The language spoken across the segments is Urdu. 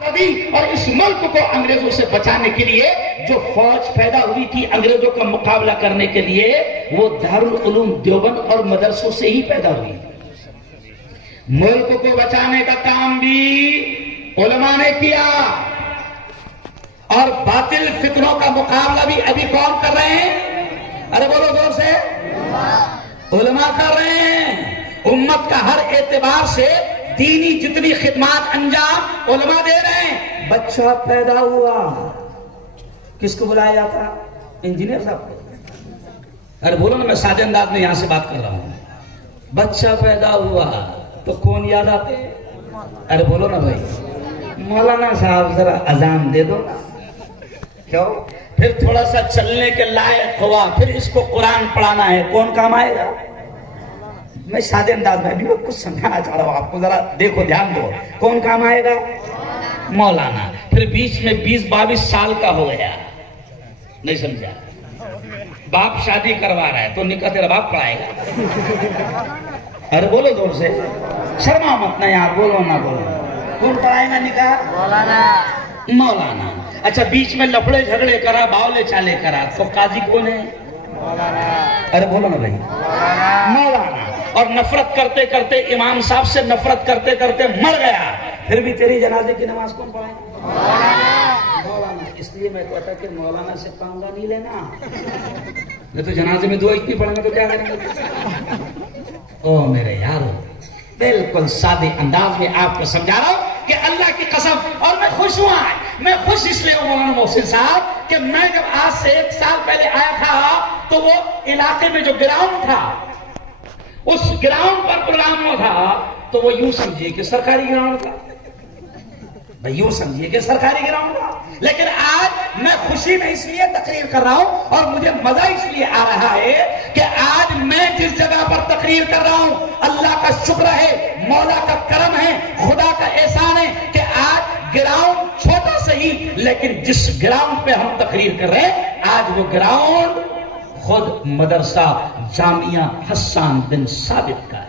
اور اس ملک کو انگریزوں سے بچانے کے لیے جو فوج پیدا ہوئی تھی انگریزوں کا مقابلہ کرنے کے لیے، وہ دارالعلوم دیوبند اور مدرسوں سے ہی پیدا ہوئی۔ ملک کو بچانے کا کام بھی علماء نے کیا، اور باطل فتنوں کا مقابلہ بھی ابھی کون کر رہے ہیں؟ ارے بولو زور سے، علماء کر رہے ہیں۔ امت کا ہر اعتبار سے دینی جتنی خدمات انجام علماء دے رہے ہیں۔ بچہ پیدا ہوا، کس کو بلایا جاتا؟ انجینئر صاحب کو۔ ارے بولو نا، میں سادے انداز میں یہاں سے بات کر رہا ہوں۔ بچہ پیدا ہوا تو کون یاد آتے؟ ارے بولو نا بھائی، مولانا صاحب ذرا اذان دے دو نا۔ کیوں؟ پھر تھوڑا سا چلنے کے لائق ہوا، پھر اس کو قرآن پڑھانا ہے، کون کام آئے گا؟ میں سادے انداز میں بھی کچھ سمجھانا چاہ رہا ہوں آپ کو، ذرا دیکھو دھیان دو، کون کام آئے گا؟ مولانا۔ پھر بیچ میں 20-22 سال کا ہو گیا، نہیں سمجھا؟ باپ شادی کروا رہا ہے تو نکاح تیرا باپ پڑھائے گا؟ ارے بولو زور سے، شرما مت نا یار، بولو نہ بولو، کون پڑھائے گا نکاح؟ مولانا۔ مولانا۔ اچھا بیچ میں لفڑے جھگڑے کرا، باولے چالے کرا، تو قاضی کون ہے؟ مولانا۔ ارے بولو نا بھائی، مولانا۔ اور نفرت کرتے کرتے امام صاحب سے نفرت کرتے کرتے مر گیا، پھر بھی تیری جنازے کی نماز کون پڑھائے؟ مولانا۔ اس لیے میں کہتا کہ مولانا سے پنگا نہیں لینا، میں تو جنازے میں دعا اتنی پڑھیں گے تو کیا کریں گے؟ او میرے یارو، بالکل سادے انداز میں آپ کو سمجھا رہا ہوں کہ اللہ کی قسم، اور میں خوش ہوا، میں خوش اس لیے ہوں مولانا محسن صاحب کہ میں جب آج سے 1 سال پہلے آیا تھا تو وہ علاقے میں جو گراؤنڈ تھا، اس گراؤنڈ پر پروگرام ہوا تھا، تو وہ یوں سمجھیے کہ سرکاری گراؤنڈ تھا، بھائی یوں سمجھیے کہ سرکاری گراؤنڈ تھا۔ لیکن آج میں خوشی میں اس لیے تقریر کر رہا ہوں اور مجھے مزہ اس لیے آ رہا ہے کہ آج میں جس جگہ پر تقریر کر رہا ہوں، اللہ کا شکر ہے، مولا کا کرم ہے، خدا کا احسان ہے کہ آج گراؤنڈ چھوٹا سہی لیکن جس گراؤنڈ پہ ہم تقریر کر رہے ہیں، آج وہ گراؤنڈ خود مدرسہ جامعہ حسان بن ثابت کا ہے۔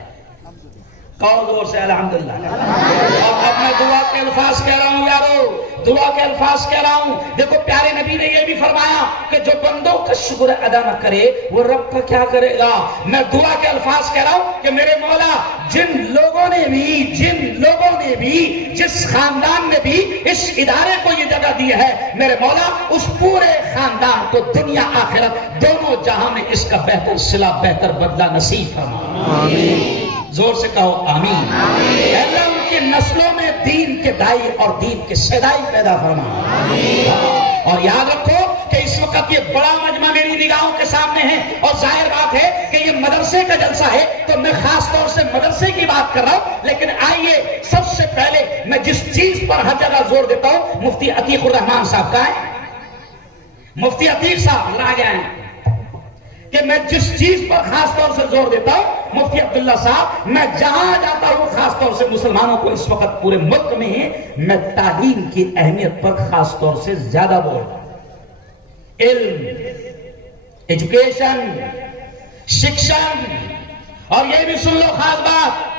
کہو زور سے الحمدللہ۔ اور اب میں دعا کے الفاظ کہہ رہا ہوں یارو، دعا کے الفاظ کہہ رہا ہوں۔ دیکھو پیارے نبی نے یہ بھی فرمایا کہ جو بندوں کا شکر ادا نہ کرے وہ رب کا کیا کرے گا۔ میں دعا کے الفاظ کہہ رہا ہوں کہ میرے مولا، جن لوگوں نے بھی جس خاندان نے بھی اس ادارے کو یہ جگہ دی ہے، میرے مولا اس پورے خاندان کو دنیا آخرت دونوں جہاں میں اس کا بہتر صلہ، بہتر بدلہ نصیب فرما۔ آمین۔ زور سے کہو آمین۔ اللہ ان کی نسلوں میں دین کے دائی اور دین کے شیدائی پیدا فرما۔ اور یاد رکھو کہ اس وقت یہ بڑا مجمع میری نگاہوں کے سامنے ہے، اور ظاہر بات ہے کہ یہ مدرسے کا جلسہ ہے تو میں خاص طور سے مدرسے کی بات کر رہا ہوں۔ لیکن آئیے سب سے پہلے میں جس چیز پر ہر جگہ زور دیتا ہوں، مفتی عتیق الرحمان صاحب کا ہے، مفتی عتیق صاحب لا گئے ہیں کہ میں جس چیز پر خاص طور سے زور دیتا ہوں، مفتی عبداللہ صاحب، میں جہاں جاتا ہوں خاص طور سے مسلمانوں کو اس وقت پورے ملک میں میں تعلیم کی اہمیت پر خاص طور سے زیادہ بول رہا ہوں۔ علم، ایجوکیشن، شکشن، اور یہ بھی سن لو خاص بات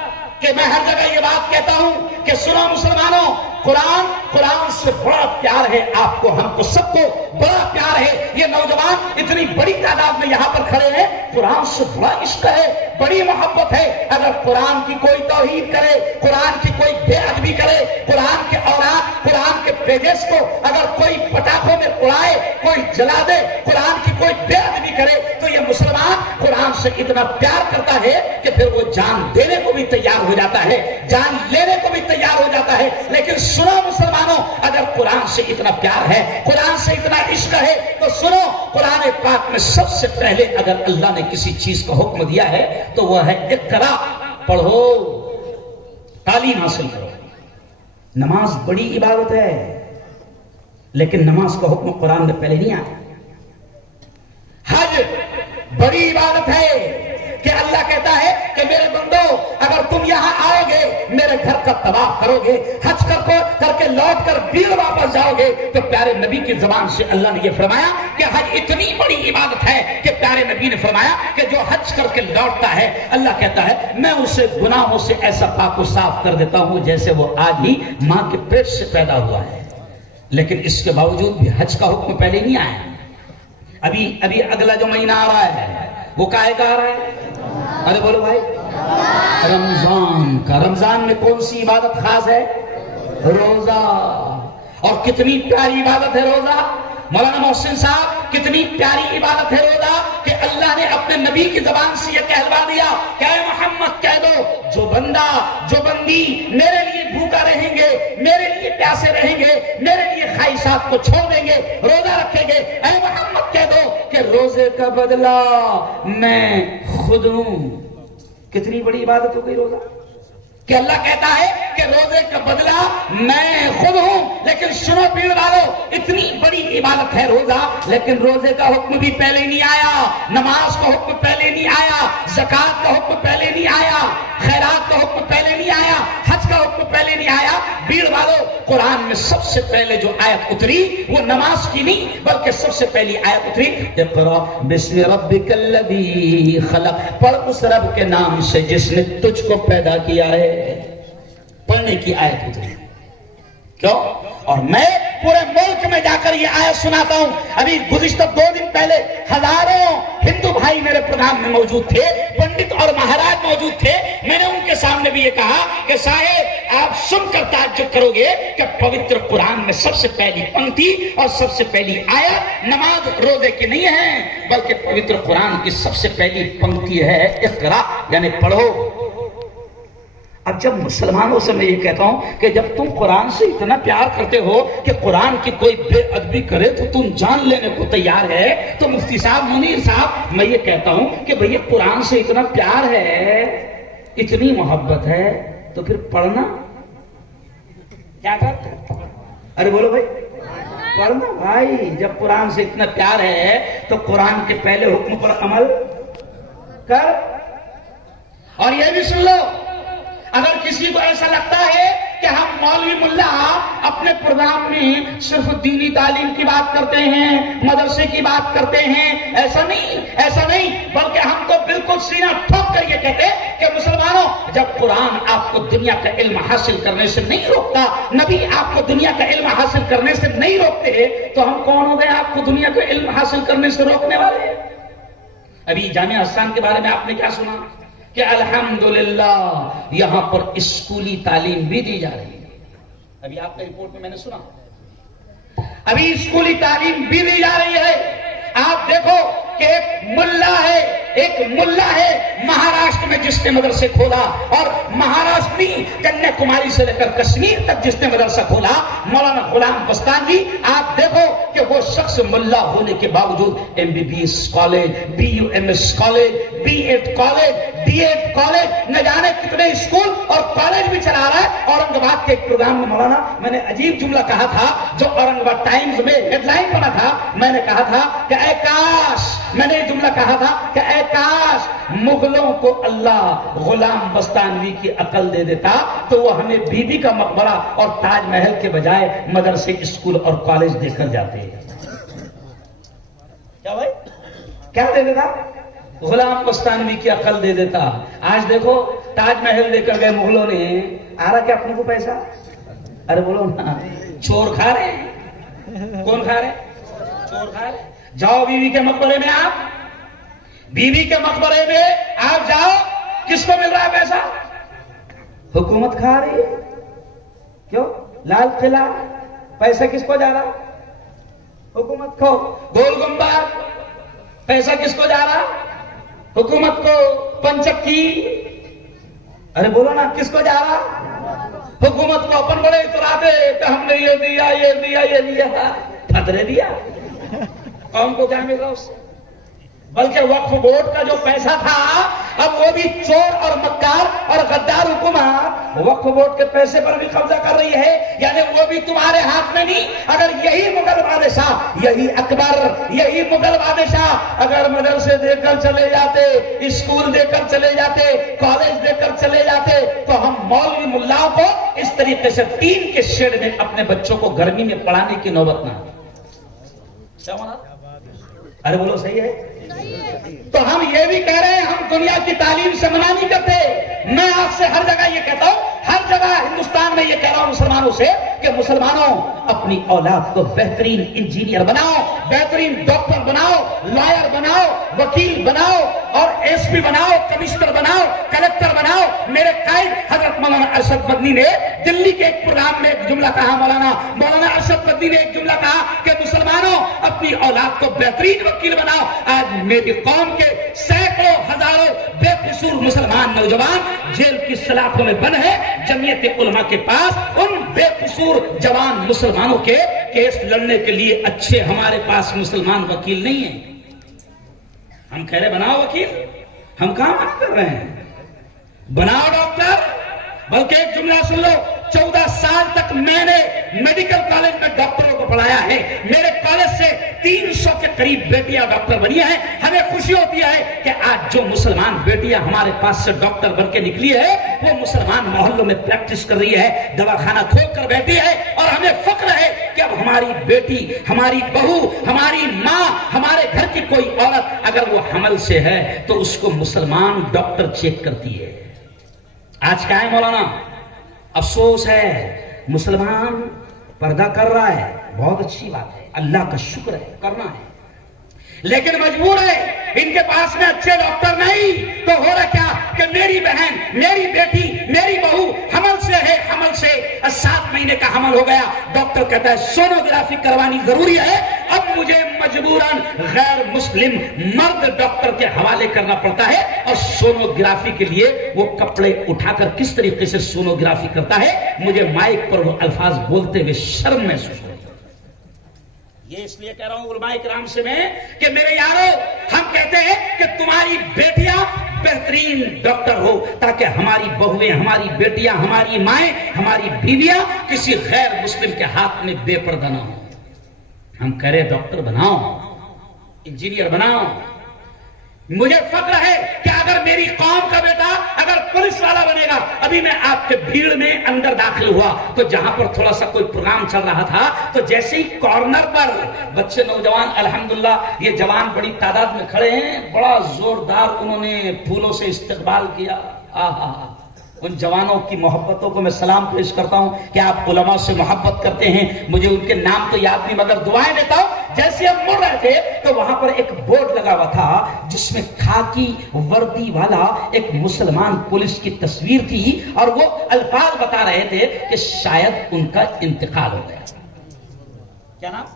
کہ میں ہر جگہ یہ بات کہتا ہوں کہ سنو مسلمانوں، قرآن سے بڑا پیار ہے آپ کو، ہم کو سب کو بڑا پیار ہے۔ یہ نوجوان اتنی بڑی تعداد میں یہاں پر کھڑے ہیں، قرآن سے بڑا عشق ہے، بڑی محبت ہے۔ اگر قرآن کی کوئی توہین کرے، قرآن کی کوئی بے ادبی کرے، قرآن کے اولاد، قرآن کے پیجز کو اگر کوئی پٹاخوں میں اڑائے، کوئی جلا دے، قرآن کی کوئی بے ادبی کرے، تو یہ مسلمان قرآن سے اتنا پیار کرتا ہے کہ پھر وہ جان دینے کو بھی تیار ہو جاتا ہے، جان لینے کو بھی تیار ہو جاتا ہے۔ لیکن سنو مسلمانوں، اگر قرآن سے اتنا پیار ہے، قرآن سے اتنا عشق ہے، تو سنو قرآن پاک میں سب سے پہلے اگر اللہ نے کسی چیز کا حکم دیا ہے تو وہ ہے اقرا، پڑھو، تعلیم حاصل کرو۔ نماز بڑی عبادت ہے، لیکن نماز کا حکم قرآن میں پہلے نہیں آیا۔ حج بڑی عبادت ہے کہ اللہ کہتا ہے کہ کہ میرے بندو اگر تم یہاں آؤ گے میرے گھر کا طواف کرو گے حج کر کے لوٹ کر پھر واپس جاؤ گے تو پیارے نبی کی زبان سے اللہ نے یہ فرمایا کہ حج اتنی بڑی عبادت ہے کہ پیارے نبی نے فرمایا کہ جو حج کر کے لوٹتا ہے اللہ کہتا ہے میں اسے گناہوں سے ایسا پاک و صاف کر دیتا ہوں جیسے وہ آج ہی ماں کے پیٹ سے پیدا ہوا ہے. لیکن اس کے باوجود بھی حج کا حکم پہلے نہیں آیا. ابھی اگلا جو مہینہ آ رہا ہے وہ کاہے کا آ رہا ہے؟ ارے بولو بھائی, رمضان کا. رمضان میں کون سی عبادت خاص ہے؟ روزہ. اور کتنی پیاری عبادت ہے روزہ. مولانا محسن صاحب کتنی پیاری عبادت ہے روزہ کہ اللہ نے اپنے نبی کی زبان سے یہ کہلوا دیا کہ اے محمد کہہ دو جو بندہ جو بندی میرے لیے بھوکا رہیں گے, میرے لیے پیاسے رہیں گے, میرے لیے خواہشات کو چھوڑ دیں گے, روزہ رکھیں گے, اے محمد کہہ دو کہ روزے کا بدلہ میں خود ہوں. کتنی بڑی عبادت ہو گئی روزہ کہ اللہ کہتا ہے کہ روزے کا بدلہ میں خود ہوں. لیکن سنو پیر والو, اتنی بڑی عبادت ہے روزہ لیکن روزے کا حکم بھی پہلے نہیں آیا, نماز کا حکم پہلے نہیں آیا, زکات کا حکم پہلے نہیں آیا, خیرات کا حکم پہلے نہیں آیا, حج کا حکم پہلے نہیں آیا. بھیڑ والو, قرآن میں سب سے پہلے جو آیت اتری وہ نماز کی نہیں بلکہ سب سے پہلی آیت اتری اقرا بسم ربک الذی خلق, پڑھ اس رب کے نام سے جس نے تجھ کو پیدا کیا ہے. پڑھنے کی آیت اتری. کیوں؟ اور میں پورے ملک میں جا کر یہ آیت سناتا ہوں. ابھی گزشتہ 2 دن پہلے ہزاروں ہندو بھائی میرے پروگرام میں موجود تھے, پنڈت اور مہاراج موجود تھے. میں نے ان کے سامنے بھی یہ کہا کہ صاحب آپ سن کر تعجب کرو گے کہ پوتر قرآن میں سب سے پہلی پنکتی اور سب سے پہلی آیت نماز روزے کی نہیں ہے بلکہ پوتر قرآن کی سب سے پہلی پنکتی ہے اقرا, یعنی پڑھو. اب جب مسلمانوں سے میں یہ کہتا ہوں کہ جب تم قرآن سے اتنا پیار کرتے ہو کہ قرآن کی کوئی بے ادبی کرے تو تم جان لینے کو تیار ہے, تو مفتی صاحب منیر صاحب میں یہ کہتا ہوں کہ بھئی قرآن سے اتنا پیار ہے, اتنی محبت ہے تو پھر پڑھنا کیا کرتے؟ ارے بولو بھائی, پڑھنا بھائی. جب قرآن سے اتنا پیار ہے تو قرآن کے پہلے حکم پر عمل کر. اور یہ بھی سن لو, اگر کسی کو ایسا لگتا ہے کہ ہم مولوی ملا اپنے پروگرام میں صرف دینی تعلیم کی بات کرتے ہیں, مدرسے کی بات کرتے ہیں, ایسا نہیں بلکہ ہم تو بالکل سینہ ٹھوک کر یہ کہتے کہ مسلمانوں جب قرآن آپ کو دنیا کا علم حاصل کرنے سے نہیں روکتا, نبی آپ کو دنیا کا علم حاصل کرنے سے نہیں روکتے, تو ہم کون ہو گئے آپ کو دنیا کا علم حاصل کرنے سے روکنے والے؟ ابھی جامعہ احسان کے بارے میں آپ نے کیا سنا کہ الحمدللہ یہاں پر اسکولی تعلیم بھی دی جا رہی ہے. ابھی آپ کے رپورٹ میں میں نے سنا ابھی اسکولی تعلیم بھی دی جا رہی ہے. آپ دیکھو کہ ایک ملا ہے مہاراشٹر میں جس نے مدرسے کھولا, اور مہاراشٹر میں کنیا کماری سے لے کر کشمیر تک جس نے مدرسہ کھولا, مولانا غلام بستان جی. آپ دیکھو کہ وہ شخص ملا ہونے کے باوجود MBBS college, BUMS college, B.Ed college, D.Ed college, نہ جانے کتنے اسکول اور کالج بھی چلا رہا ہے. اورنگ آباد کے ایک پروگرام میں مولانا میں نے عجیب جملہ کہا تھا جو اورنگ آباد ٹائمز میں ہیڈ لائن بنا تھا. میں نے کہا تھا کہ اے کاش, میں نے یہ جملہ کہا تھا کہ اے کاش مغلوں کو اللہ غلام بستانوی کی عقل دے دیتا تو وہ ہمیں بی بی کا مقبرہ اور تاج محل کے بجائے مدرسے, اسکول اور کالج دے کر جاتے ہیں. کیا بھائی کیا دے دیتا؟ غلام بستانوی کی عقل دے دیتا. آج دیکھو تاج محل دے کر گئے مغلوں نے, آ رہا کیا اپنے کو پیسہ؟ ارے بولو نا, چور کھا رہے ہیں. کون کھا رہے ہیں؟ چور کھا رہے. جاؤ بیوی کے مقبرے میں, آپ بیوی کے مقبرے میں آپ جاؤ, کس کو مل رہا ہے پیسہ؟ حکومت کھا رہی ہے. کیوں؟ لال قلعہ پیسہ کس کو جا رہا؟ حکومت کو. گول گنبد پیسہ کس کو جا رہا؟ حکومت کو. پنچکی, ارے بولو نا, کس کو جا رہا؟ حکومت کو. اپن بڑے اتراتے کہ ہم نے یہ دیا یہ دیا یہ دیا, پتھرے دیا. قوم کو کیا مل رہا اس سے؟ بلکہ وقف بورڈ کا جو پیسہ تھا اب وہ بھی چور اور مکار اور غدار حکومت وقف بورڈ کے پیسے پر بھی قبضہ کر رہی ہے، یعنی وہ بھی تمہارے ہاتھ میں نہیں۔ اگر یہی مغل بادشاہ، یہی اکبر، یہی مغل بادشاہ اگر مدرسے دے کر چلے جاتے، اسکول دے کر چلے جاتے، کالج دے کر چلے جاتے، تو ہم مولوی ملاؤں کو اس طریقے سے ٹین کے شیڈ میں اپنے بچوں کو گرمی میں پڑھانے کی نوبت نہ۔ ارے بولو صحیح ہے؟ تو ہم یہ بھی کہہ رہے ہیں ہم دنیا کی تعلیم سے منع نہیں کرتے۔ میں آپ سے ہر جگہ یہ کہتا ہوں، ہر جگہ ہندوستان میں یہ کہہ رہا ہوں مسلمانوں سے کہ مسلمانوں اپنی اولاد کو بہترین انجینئر بناؤ، بہترین ڈاکٹر بناؤ، لائر بناؤ، وکیل بناؤ، اور ایس پی بناؤ، کمشنر بناؤ، کلکٹر بناؤ۔ میرے قائد حضرت مولانا ارشد مدنی نے دلی کے ایک پروگرام میں ایک جملہ کہا، مولانا ارشد مدنی نے ایک جملہ کہا کہ مسلمانوں اپنی اولاد کو بہترین وکیل بناؤ۔ آج میری قوم کے سینکڑوں ہزاروں بے قصور مسلمان نوجوان جیل کی سلاخوں میں بند ہے۔ جمعیت علماء کے پاس ان بے قصور جوان مسلمانوں کے کیس لڑنے کے لیے اچھے ہمارے پاس مسلمان وکیل نہیں ہیں۔ ہم کہہ رہے بناؤ وکیل، ہم کہاں بات کر رہے ہیں؟ بناؤ ڈاکٹر۔ بلکہ ایک جملہ سن لو، 14 سال تک میں نے میڈیکل کالج میں ڈاکٹروں کو پڑھایا ہے۔ میرے کالج سے 300 کے قریب بیٹیاں ڈاکٹر بنی ہیں۔ ہمیں خوشی ہوتی ہے کہ آج جو مسلمان بیٹیاں ہمارے پاس سے ڈاکٹر بن کے نکلی ہے وہ مسلمان محلوں میں پریکٹس کر رہی ہے، دواخانہ کھول کر بیٹھی ہے، اور ہمیں فخر ہے کہ اب ہماری بیٹی، ہماری بہو، ہماری ماں، ہمارے گھر کی کوئی عورت اگر وہ حمل سے ہے تو اس کو مسلمان ڈاکٹر چیک کرتی ہے۔ آج کیا ہے مولانا؟ افسوس ہے مسلمان پردہ کر رہا ہے، بہت اچھی بات ہے، اللہ کا شکر ہے، کرنا ہے، لیکن مجبور ہے۔ ان کے پاس میں اچھے ڈاکٹر نہیں تو ہو رہا کیا کہ میری بہن، میری بیٹی، میری بہو حمل سے ہے، حمل سے 7 مہینے کا حمل ہو گیا، ڈاکٹر کہتا ہے سونوگرافی کروانی ضروری ہے۔ اب مجھے مجبوراً غیر مسلم مرد ڈاکٹر کے حوالے کرنا پڑتا ہے، اور سونوگرافی کے لیے وہ کپڑے اٹھا کر کس طریقے سے سونوگرافی کرتا ہے، مجھے مائک پر وہ الفاظ بولتے ہوئے شرم محسوس ہوتی ہے۔ یہ اس لیے کہہ رہا ہوں علماء کرام سے میں کہ میرے یارو، ہم کہتے ہیں کہ تمہاری بیٹیاں بہترین ڈاکٹر ہو تاکہ ہماری بہویں، ہماری بیٹیاں، ہماری مائیں، ہماری بیویاں کسی غیر مسلم کے ہاتھ میں بے پردہ نہ ہوں۔ ہم کہہ رہے ڈاکٹر بناؤ، انجینئر بناؤ۔ مجھے فخر ہے کہ اگر میری قوم کا بیٹا اگر پولیس والا بنے گا۔ ابھی میں آپ کے بھیڑ میں اندر داخل ہوا تو جہاں پر تھوڑا سا کوئی پروگرام چل رہا تھا تو جیسے ہی کارنر پر بچے نوجوان الحمدللہ یہ جوان بڑی تعداد میں کھڑے ہیں، بڑا زوردار انہوں نے پھولوں سے استقبال کیا۔ ان جوانوں کی محبتوں کو میں سلام پیش کرتا ہوں کہ آپ علماء سے محبت کرتے ہیں۔ مجھے ان کے نام تو یاد نہیں مگر دعائیں دیتا ہوں۔ جیسے ہم مڑ رہے تھے تو وہاں پر ایک بورڈ لگا ہوا تھا جس میں کھاکی وردی والا ایک مسلمان پولیس کی تصویر تھی، اور وہ الفاظ بتا رہے تھے کہ شاید ان کا انتقال ہو گیا۔ کیا نام؟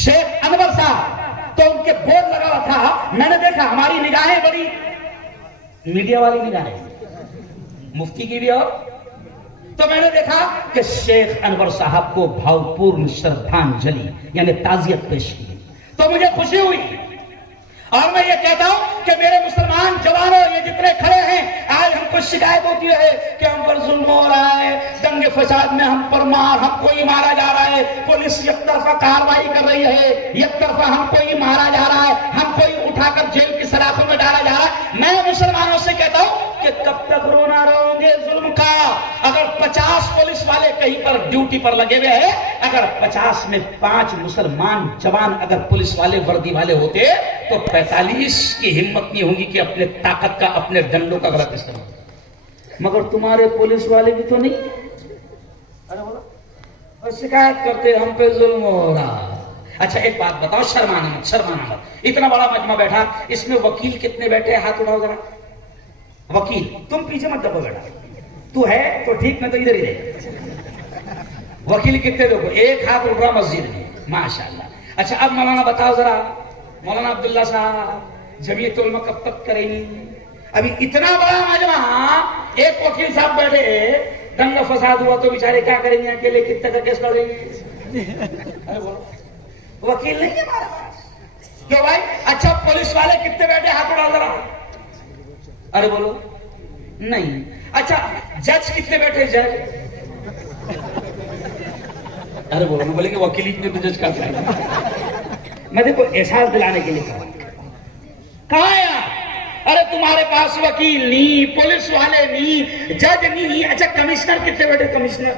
شیخ انور صاحب۔ تو ان کے بورڈ لگا ہوا تھا، میں نے دیکھا، ہماری نگاہیں بڑی میڈیا والی نگاہیں، مفتی کی بھی، اور تو میں نے دیکھا کہ شیخ انور صاحب کو بھاوپورن شردھانجلی یعنی تعزیت پیش کی، تو مجھے خوشی ہوئی۔ اور میں یہ کہتا ہوں کہ میرے مسلمان جوانوں، یہ جتنے کھڑے ہیں، آج ہم کو شکایت ہوتی ہے کہ ہم پر ظلم ہو رہا ہے، دنگے فساد میں ہم پر ہم کو ہی مارا جا رہا ہے، پولیس یک طرفہ کارروائی کر رہی ہے، یک طرفہ ہم کو ہی مارا جا رہا ہے، ہم کو ہی اٹھا کر جیل کی سلاخوں میں ڈالا جا رہا ہے۔ میں مسلمانوں سے کہتا ہوں کہ کب تک رونا رہو گے ظلم کا؟ اگر 50 پولیس والے کہیں پر ڈیوٹی پر لگے ہوئے ہیں، اگر 50 میں 5 مسلمان جوان اگر پولیس والے وردی والے ہوتے تو 45 کی ہمت نہیں ہوگی کہ اپنے طاقت کا، اپنے ڈنڈوں کا غلط استعمال۔ مگر تمہارے پولیس والے بھی تو نہیں، ارے بولو، اور شکایت کرتے ہم پہ ظلم ہو رہا۔ اچھا ایک بات بتاؤ، شرمانا مت، شرمانا مت، اتنا بڑا مجمع بیٹھا، اس میں وکیل کتنے بیٹھے؟ ہاتھ اٹھاؤ ذرا۔ وکیل تم پیچھے مت دبو بیٹا، تو ہے تو ٹھیک، میں تو ادھر ہی رہے۔ وکیل کتنے دیکھو، ایک ہاتھ اٹھ رہا مسجد میں، ماشاءاللہ۔ اچھا اب مولانا بتاؤ ذرا، مولانا عبداللہ صاحب جمعیت علماء کب تک کریں گی؟ ابھی اتنا بڑا مجمع، ایک وکیل صاحب بیٹھے، دنگا فساد ہوا تو بیچارے کیا کریں گے؟ اکیلے کتنے کا کیس لڑیں گے؟ وکیل نہیں ہے ہمارے پاس، کیوں بھائی؟ اچھا پولیس والے کتنے بیٹھے؟ ہاتھ اڑاؤ ذرا. ارے بولو نہیں. اچھا جج کتنے بیٹھے؟ جج. ارے بولو نا. بولے کہ وکیل اتنے تو جج کا کیا. میں دیکھو احساس دلانے کے لیے کہاں ہے آپ؟ ارے تمہارے پاس وکیل نہیں، پولیس والے نہیں، جج نہیں. اچھا کمشنر کتنے بیٹھے؟ کمشنر.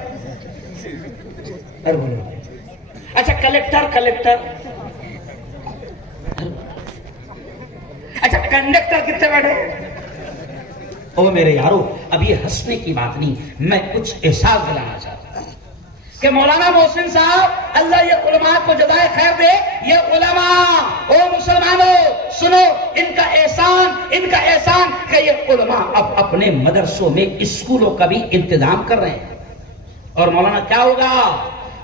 ارے بولو. اچھا کلیکٹر. اچھا کنڈکٹر کتنے بیٹھے؟ او میرے یارو اب یہ ہنسنے کی بات نہیں، میں کچھ احساس دلانا چاہتا ہوں کہ مولانا محسن صاحب اللہ یہ علماء کو جزائے خیر دے. یہ علماء او مسلمانوں سنو، ان کا احسان کہ یہ علماء اب اپنے مدرسوں میں اسکولوں کا بھی انتظام کر رہے ہیں. اور مولانا کیا ہوگا؟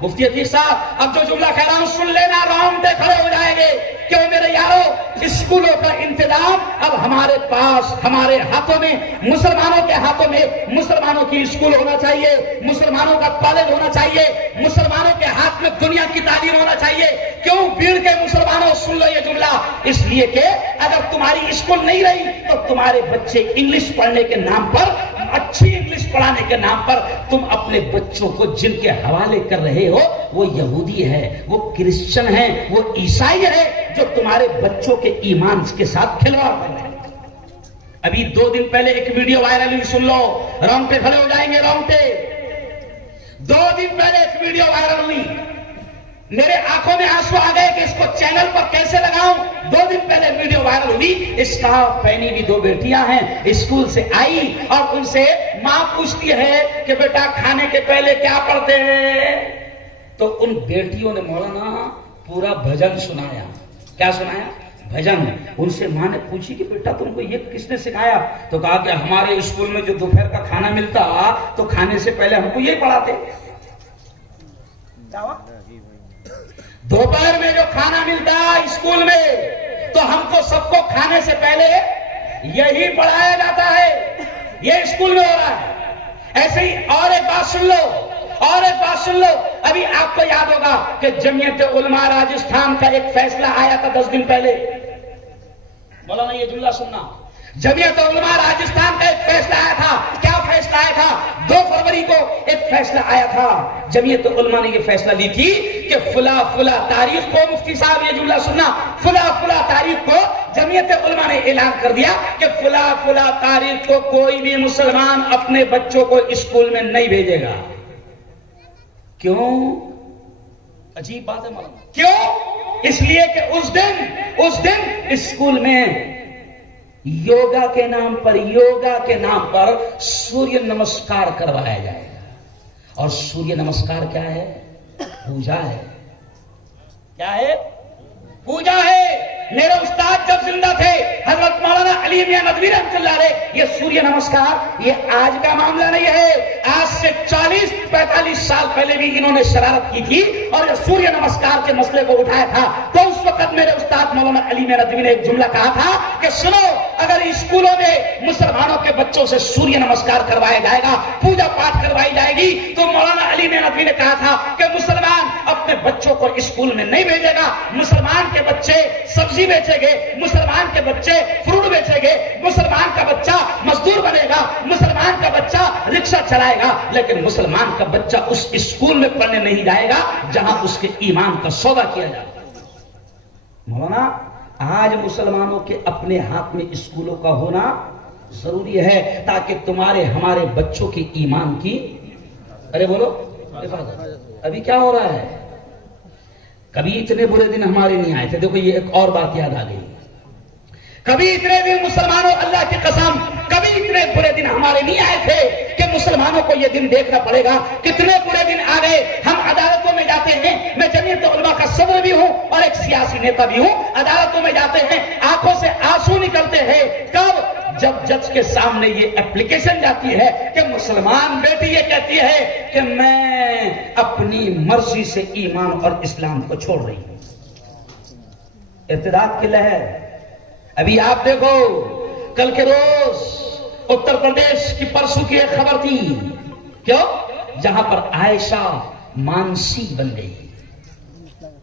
مفتی عتیق صاحب اب جو جملہ کہہ رہا ہوں سن لینا، رونگٹے کھڑے ہو جائیں گے. کیوں میرے یارو؟ اسکولوں کا انتظام اب ہمارے پاس، ہمارے ہاتھوں میں، مسلمانوں کے ہاتھوں میں مسلمانوں کی اسکول ہونا چاہیے، مسلمانوں کا کالج ہونا چاہیے، مسلمانوں کے ہاتھ میں دنیا کی تعلیم ہونا چاہیے. کیوں بھیڑ کے مسلمانوں سن لو یہ جملہ، اس لیے کہ اگر تمہاری اسکول نہیں رہی تو تمہارے بچے انگلش پڑھنے کے نام پر، اچھی انگلش پڑھانے کے نام پر تم اپنے بچوں کو جن کے حوالے کر رہے ہو وہ یہودی ہے، وہ کرسچن ہے، وہ عیسائی ہے، جو تمہارے بچوں کے ایمان کے ساتھ کھلواڑ کر رہے ہیں. ابھی 2 دن پہلے ایک ویڈیو وائرل ہوئی، سن لو، رونگٹے کھڑے ہو جائیں گے. رونگٹے 2 دن پہلے ایک ویڈیو وائرل ہوئی، میرے آنکھوں میں آنسو آ گئے کہ اس کو چینل پر کیسے لگاؤں. 2 دن پہلے ویڈیو وائرل ہوئی، اسکارف پہنی ہوئی 2 بیٹیاں ہیں، اسکول سے آئی اور ان سے ماں پوچھتی ہے کہ بیٹا کھانے کے پہلے کیا پڑھتے ہیں؟ تو ان بیٹیوں نے مولانا پورا بھجن سنایا. کیا سنایا؟ بھجن. ان سے ماں نے پوچھی کہ بیٹا تم کو یہ کس نے سکھایا؟ تو کہا کہ ہمارے اسکول میں جو دوپہر کا کھانا ملتا تو کھانے سے پہلے ہم کو یہی پڑھاتے. دوپہر میں جو کھانا ملتا اسکول میں تو ہم کو سب کو کھانے سے پہلے یہی پڑھایا جاتا ہے. یہ اسکول میں ہو رہا ہے. ایسے ہی اور ایک بات سن لو، ابھی آپ کو یاد ہوگا کہ جمعیت علماء راجستھان کا ایک فیصلہ آیا تھا 10 دن پہلے. مولانا یہ جملہ سننا، جمعیت علماء راجستھان کا ایک فیصلہ آیا تھا. کیا فیصلہ آیا تھا؟ 2 فروری کو ایک فیصلہ آیا تھا. جمعیت علماء نے یہ فیصلہ لی تھی کہ فلاں تاریخ کو، مفتی صاحب یہ جملہ سننا، فلاں تاریخ کو جمعیت علماء نے اعلان کر دیا کہ فلاں تاریخ کو کوئی بھی مسلمان اپنے بچوں کو اسکول میں نہیں بھیجے گا. کیوں؟ عجیب بات ہے مولانا. کیوں؟ اس لیے کہ اس دن اسکول میں یوگا کے نام پر سوریہ نمسکار کروایا جائے گا. اور سوریہ نمسکار کیا ہے؟ پوجا ہے. کیا ہے؟ پوجا ہے. میرے استاد جب زندہ تھے حضرت مولانا علی میاں ندوی رحمۃ اللہ علیہ، یہ سوریہ نمسکار یہ آج کا معاملہ نہیں ہے. آج سے 40-45 سال پہلے بھی انہوں نے شرارت کی تھی اور یہ سوریہ نمسکار کے مسئلے کو اٹھایا تھا. تو اس وقت میرے استاد مولانا علی میاں ندوی نے ایک جملہ کہا تھا کہ سنو، اگر اسکولوں میں مسلمانوں کے بچوں سے سوریہ نمسکار کروایا جائے گا، پوجا پاٹ کروائی جائے گی، تو مولانا علی میاں ندوی نے کہا تھا کہ مسلمان اپنے بچوں کو اسکول میں نہیں بھیجے گا. مسلمان کے بچے سبزی بیچیں گے، مسلمان کے بچے فروٹ بیچیں گے، مسلمان کا بچہ مزدور بنے گا، مسلمان کا بچہ رکشہ چلائے گا، لیکن مسلمان کا بچہ اس اسکول میں پڑھنے نہیں جائے گا جہاں اس کے ایمان کا سودا کیا جائے گا. مولانا آج مسلمانوں کے اپنے ہاتھ میں اسکولوں کا ہونا ضروری ہے تاکہ تمہارے ہمارے بچوں کی ایمان کی، ارے بولو، ابھی کیا ہو رہا ہے؟ کبھی اتنے برے دن ہمارے نہیں آئے تھے. دیکھو یہ ایک اور بات یاد آ گئی. کبھی اتنے دن مسلمانوں، اللہ کی قسم، کبھی اتنے برے دن ہمارے نہیں آئے تھے کہ مسلمانوں کو یہ دن دیکھنا پڑے گا. کتنے برے دن آ گئے. ہم عدالتوں میں جاتے ہیں، میں جمعیت علماء کا صدر بھی ہوں اور ایک سیاسی نیتا بھی ہوں. عدالتوں میں جاتے ہیں، آنکھوں سے آنسو نکلتے ہیں. کب؟ جب جج کے سامنے یہ اپلیکیشن جاتی ہے کہ مسلمان بیٹی یہ کہتی ہے کہ میں اپنی مرضی سے ایمان اور اسلام کو چھوڑ رہی ہوں. ارتداد کی لہر. ابھی آپ دیکھو کل کے روز اتر پردیش کی پرسوں کی ایک خبر تھی، کیوں؟ جہاں پر عائشہ مانسی بن گئی.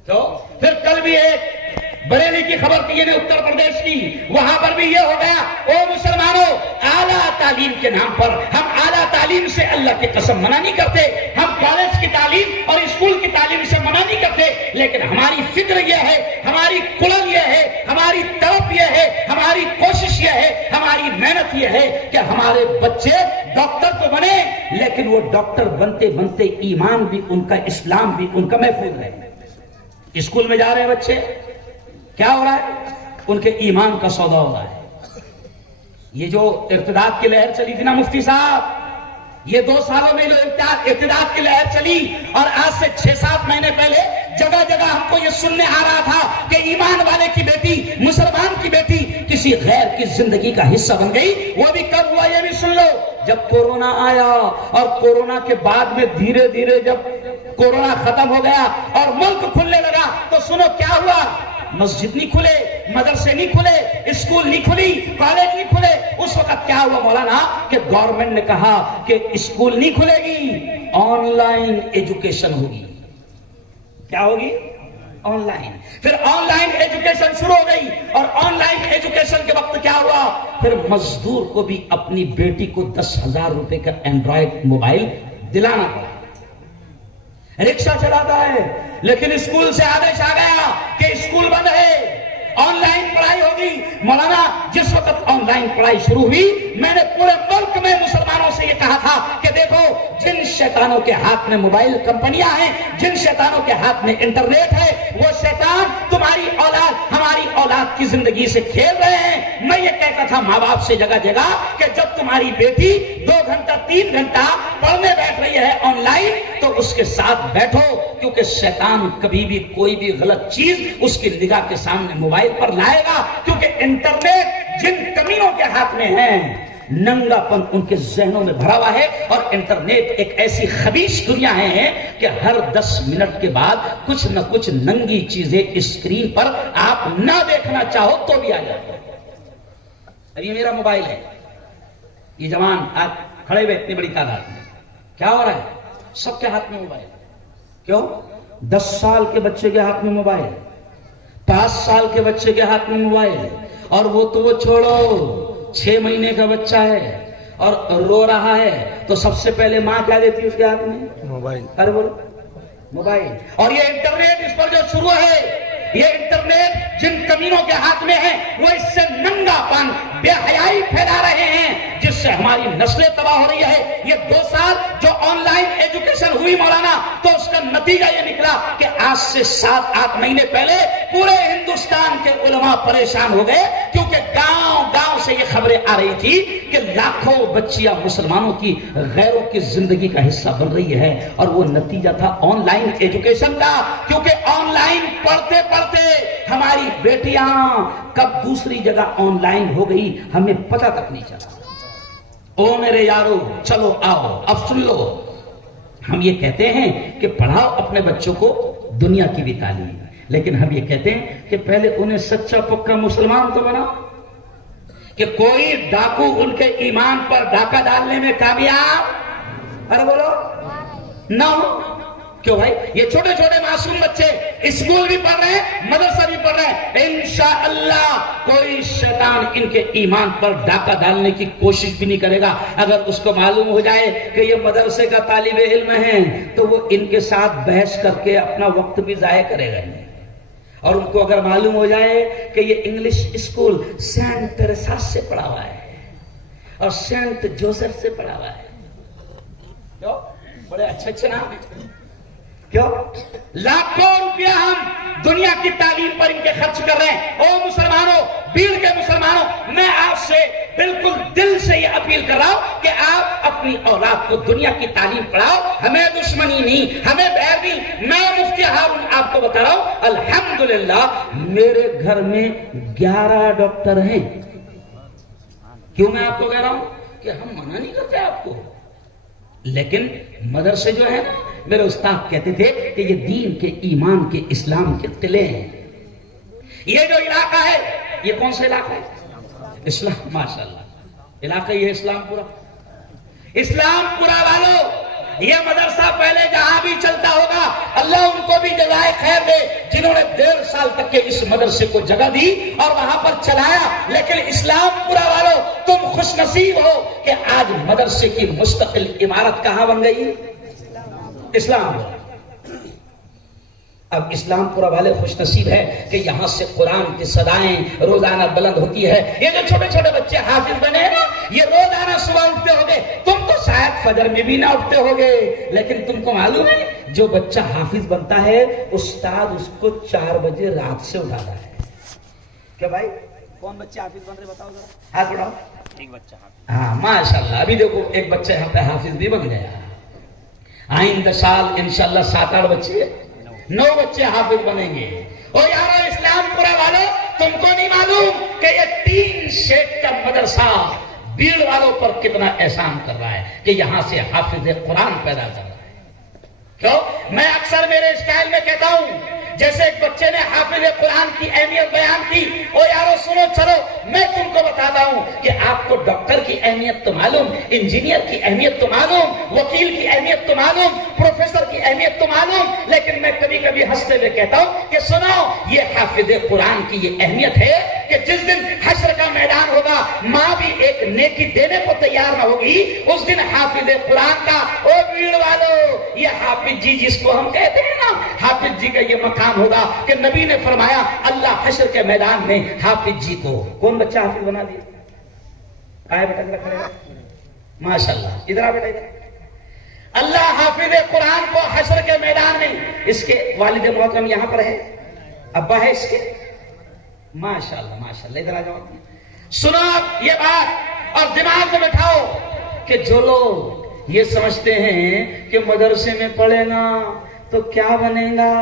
کیوں؟ پھر کل بھی ایک بریلی کی خبر تھی یہ اتر پردیش کی، وہاں پر بھی یہ ہو گیا۔ او مسلمانوں، اعلیٰ تعلیم کے نام پر ہم اعلیٰ تعلیم سے اللہ کی قسم منع نہیں کرتے، ہم کالج کی تعلیم اور اسکول کی تعلیم سے منع نہیں کرتے، لیکن ہماری فکر یہ ہے، ہماری کڑن یہ ہے، ہماری طرف یہ ہے، ہماری کوشش یہ ہے، ہماری محنت یہ ہے کہ ہمارے بچے ڈاکٹر تو بنے، لیکن وہ ڈاکٹر بنتے بنتے ایمان بھی ان کا، اسلام بھی ان کا محفوظ ہے۔ اسکول میں جا رہے ہیں بچے، کیا ہو رہا ہے؟ ان کے ایمان کا سودا ہو رہا ہے۔ یہ جو ارتداد کی لہر چلی تھی نا مفتی صاحب، یہ 2 سالوں میں جو ارتداد کی لہر چلی، اور آج سے 6-7 مہینے پہلے جگہ جگہ ہم کو یہ سننے آ رہا تھا کہ ایمان والے کی بیٹی، مسلمان کی بیٹی کسی غیر کی زندگی کا حصہ بن گئی۔ وہ بھی کب ہوا یہ بھی سن لو، جب کورونا آیا، اور کورونا کے بعد میں دھیرے دھیرے جب کورونا ختم ہو گیا اور ملک کھلنے لگا، تو سنو کیا ہوا؟ مسجد نہیں کھلے، مدرسے نہیں کھلے، اسکول نہیں کھلی، کالج نہیں کھلے۔ اس وقت کیا ہوا مولانا کہ گورنمنٹ نے کہا کہ اسکول نہیں کھلے گی، آن لائن ایجوکیشن ہوگی۔ کیا ہوگی؟ On line. پھر آن لائن ایجوکیشن شروع ہو گئی، اور آن لائن ایجوکیشن کے وقت کیا ہوا؟ پھر مزدور کو بھی اپنی بیٹی کو 10,000 روپے کا اینڈرائڈ موبائل دلانا پڑا۔ رکشہ چلاتا ہے، لیکن اسکول سے آدیش آ گیا کہ اسکول بند ہے، آن لائن پڑھائی ہوگی۔ مولانا جس وقت آن لائن پڑھائی شروع ہوئی، میں نے پورے ملک میں مسلمانوں سے یہ کہا تھا کہ دیکھو، جن شیطانوں کے ہاتھ میں موبائل کمپنیاں ہیں، جن شیطانوں کے ہاتھ میں انٹرنیٹ ہے، وہ شیطان تمہاری اولاد، ہماری اولاد کی زندگی سے کھیل رہے ہیں۔ میں یہ کہتا تھا ماں باپ سے جگہ جگہ کہ جب تمہاری بیٹی 2 گھنٹہ 3 گھنٹہ پڑھنے بیٹھ رہی ہے آن لائن، تو اس کے ساتھ بیٹھو، کیونکہ شیطان کبھی بھی کوئی بھی غلط چیز اس کی نگاہ کے سامنے موبائل پر لائے گا، کیونکہ انٹرنیٹ جن کمینوں کے ہاتھ میں ہے، ننگا پن ان کے ذہنوں میں بھرا ہوا ہے، اور انٹرنیٹ ایک ایسی خبیث دنیا ہے کہ ہر 10 منٹ کے بعد کچھ نہ کچھ ننگی چیزیں اسکرین پر آپ نہ دیکھنا چاہو تو بھی آ جاتا ہے۔ اب یہ میرا موبائل ہے، یہ جوان آج کھڑے ہوئے اتنی بڑی تعداد میں، کیا ہو رہا ہے؟ سب کے ہاتھ میں موبائل۔ کیوں؟ 10 سال کے بچے کے ہاتھ میں موبائل، 5 سال کے بچے کے ہاتھ میں موبائل، اور وہ تو وہ چھوڑو، 6 مہینے کا بچہ ہے اور رو رہا ہے، تو سب سے پہلے ماں کیا دیتی ہے اس کے ہاتھ میں؟ موبائل۔ ارے بولو، موبائل۔ اور یہ انٹرنیٹ اس پر جو شروع ہے، یہ انٹرنیٹ جن کمینوں کے ہاتھ میں ہے، وہ اس سے ننگا پن، بے حیائی پھیلا رہے ہیں، جس سے ہماری نسلیں تباہ ہو رہی ہے۔ یہ 2 سال جو آن لائن ایجوکیشن ہوئی مولانا، تو اس کا نتیجہ یہ نکلا کہ آج سے 7-8 مہینے پہلے پورے ہندوستان کے علماء پریشان ہو گئے، کیونکہ گاؤں گاؤں سے یہ خبریں آ رہی تھی کہ لاکھوں بچیاں مسلمانوں کی غیروں کی زندگی کا حصہ بن رہی ہے، اور وہ نتیجہ تھا آن لائن ایجوکیشن کا، کیونکہ آن لائن پڑھتے پڑھتے ہماری بیٹیاں کب دوسری جگہ آن لائن ہو گئی ہمیں پتہ تک نہیں چلا۔ او میرے یارو، چلو آؤ اب سن لو، ہم یہ کہتے ہیں کہ پڑھاؤ اپنے بچوں کو دنیا کی بھی تعلیم، لیکن ہم یہ کہتے ہیں کہ پہلے انہیں سچا پکا مسلمان تو بنا، کہ کوئی ڈاکو ان کے ایمان پر ڈاکہ ڈالنے میں کامیاب، ارے بولو، نہ ہو۔ کیوں بھائی؟ یہ چھوٹے چھوٹے معصوم بچے اسکول بھی پڑھ رہے ہیں، مدرسہ بھی پڑھ رہے ہیں، انشاءاللہ کوئی شیطان ان کے ایمان پر ڈاکہ ڈالنے کی کوشش بھی نہیں کرے گا۔ اگر اس کو معلوم ہو جائے کہ یہ مدرسے کا طالب علم ہے، تو وہ ان کے ساتھ بحث کر کے اپنا وقت بھی ضائع کرے گا۔ اور ان کو اگر معلوم ہو جائے کہ یہ انگلش اسکول سینٹ ٹریسا سے پڑھا ہوا ہے اور سینٹ جوزف سے پڑھا ہوا ہے، کیوں؟ بڑے اچھے اچھے نام ہیں، کیوں؟ لاکھوں روپیہ ہم دنیا کی تعلیم پر ان کے خرچ کر رہے ہیں۔ او مسلمانوں، بھیڑ کے مسلمانوں، میں آپ سے بالکل دل سے یہ اپیل کر رہا ہوں کہ آپ اپنی اولاد کو دنیا کی تعلیم پڑھاؤ، ہمیں دشمنی نہیں، ہمیں بیر نہیں۔ میں مفتی ہارون آپ کو بتا رہا ہوں، الحمدللہ میرے گھر میں 11 ڈاکٹر ہیں۔ کیوں میں آپ کو کہہ رہا ہوں کہ ہم منع نہیں کرتے آپ کو، لیکن مدرسے جو ہیں، میرے استاد کہتے تھے کہ یہ دین کے، ایمان کے، اسلام کے قلعے ہیں۔ یہ جو علاقہ ہے، یہ کون سا علاقہ ہے؟ اسلام، ماشاءاللہ علاقہ یہ اسلام پورا، اسلام پورا والوں، یہ مدرسہ پہلے جہاں بھی چلتا ہوگا اللہ ان کو بھی جزائے جزائے خیر دے جنہوں نے 1.5 سال تک کے اس مدرسے کو جگہ دی اور وہاں پر چلایا. لیکن اسلام پورا والوں تم خوش نصیب ہو کہ آج مدرسے کی مستقل عمارت کہاں بن گئی؟ اسلام. اب اسلام پورا والے خوش نصیب ہے کہ یہاں سے قرآن کی صدائیں روزانہ بلند ہوتی ہے. یہ جو چھوٹے چھوٹے بچے حافظ بنے ہیں نا، یہ روزانہ صبح اٹھتے ہوگے. تم تو شاید فجر میں بھی نہ اٹھتے ہوگے، لیکن تم کو معلوم ہے جو بچہ حافظ بنتا ہے استاد اس کو 4 بجے رات سے اٹھاتا ہے. کیا بھائی کون بچے حافظ بن رہے بتاؤ ذرا، ہاتھ اٹھاؤ. ایک بچہ. ہاں ماشاءاللہ، ابھی دیکھو ایک بچہ یہاں پہ حافظ بھی بن گیا. آئندہ سال انشاءاللہ 7-8 بچے 9 بچے حافظ بنیں گے. اور یارو اسلام پورا والوں تم کو نہیں معلوم کہ یہ 3 شیخ کا مدرسہ بھیڑ والوں پر کتنا احسان کر رہا ہے کہ یہاں سے حافظ قرآن پیدا کر رہا ہے. کیوں؟ میں اکثر میرے اسٹائل میں کہتا ہوں جیسے ایک بچے نے حافظ قرآن کی اہمیت بیان کی. او یارو سنو چلو میں تم کو بتاتا ہوں کہ آپ کو ڈاکٹر کی اہمیت تو معلوم، انجینئر کی اہمیت تو معلوم، وکیل کی اہمیت تو معلوم، پروفیسر کی اہمیت تو معلوم، لیکن میں کبھی کبھی ہنستے ہوئے کہتا ہوں کہ سنو یہ حافظ قرآن کی یہ اہمیت ہے کہ جس دن حشر کا میدان ہوگا ماں بھی ایک نیکی دینے کو تیار نہ ہوگی، اس دن حافظ قرآن کا او بھیڑ والو یہ حافظ جی جس کو ہم کہتے ہیں نا، حافظ جی کا یہ مقام ہوگا کہ نبی نے فرمایا اللہ حشر کے میدان میں حافظ جی کو کون بچہ حافظ بنا دیا؟ آئے بیٹا ذرا کھڑے ماشاءاللہ ادھر آ بیٹا ادھر. اللہ حافظ قرآن کو حشر کے میدان میں، اس کے والد محترم یہاں پر ہے، ابا ہے اس کے، ماشاءاللہ ماشاءاللہ ادھر آ جاؤ. سنو آپ یہ بات اور دماغ میں بٹھاؤ کہ جو لوگ یہ سمجھتے ہیں کہ مدرسے میں پڑھے گا تو کیا بنے گا،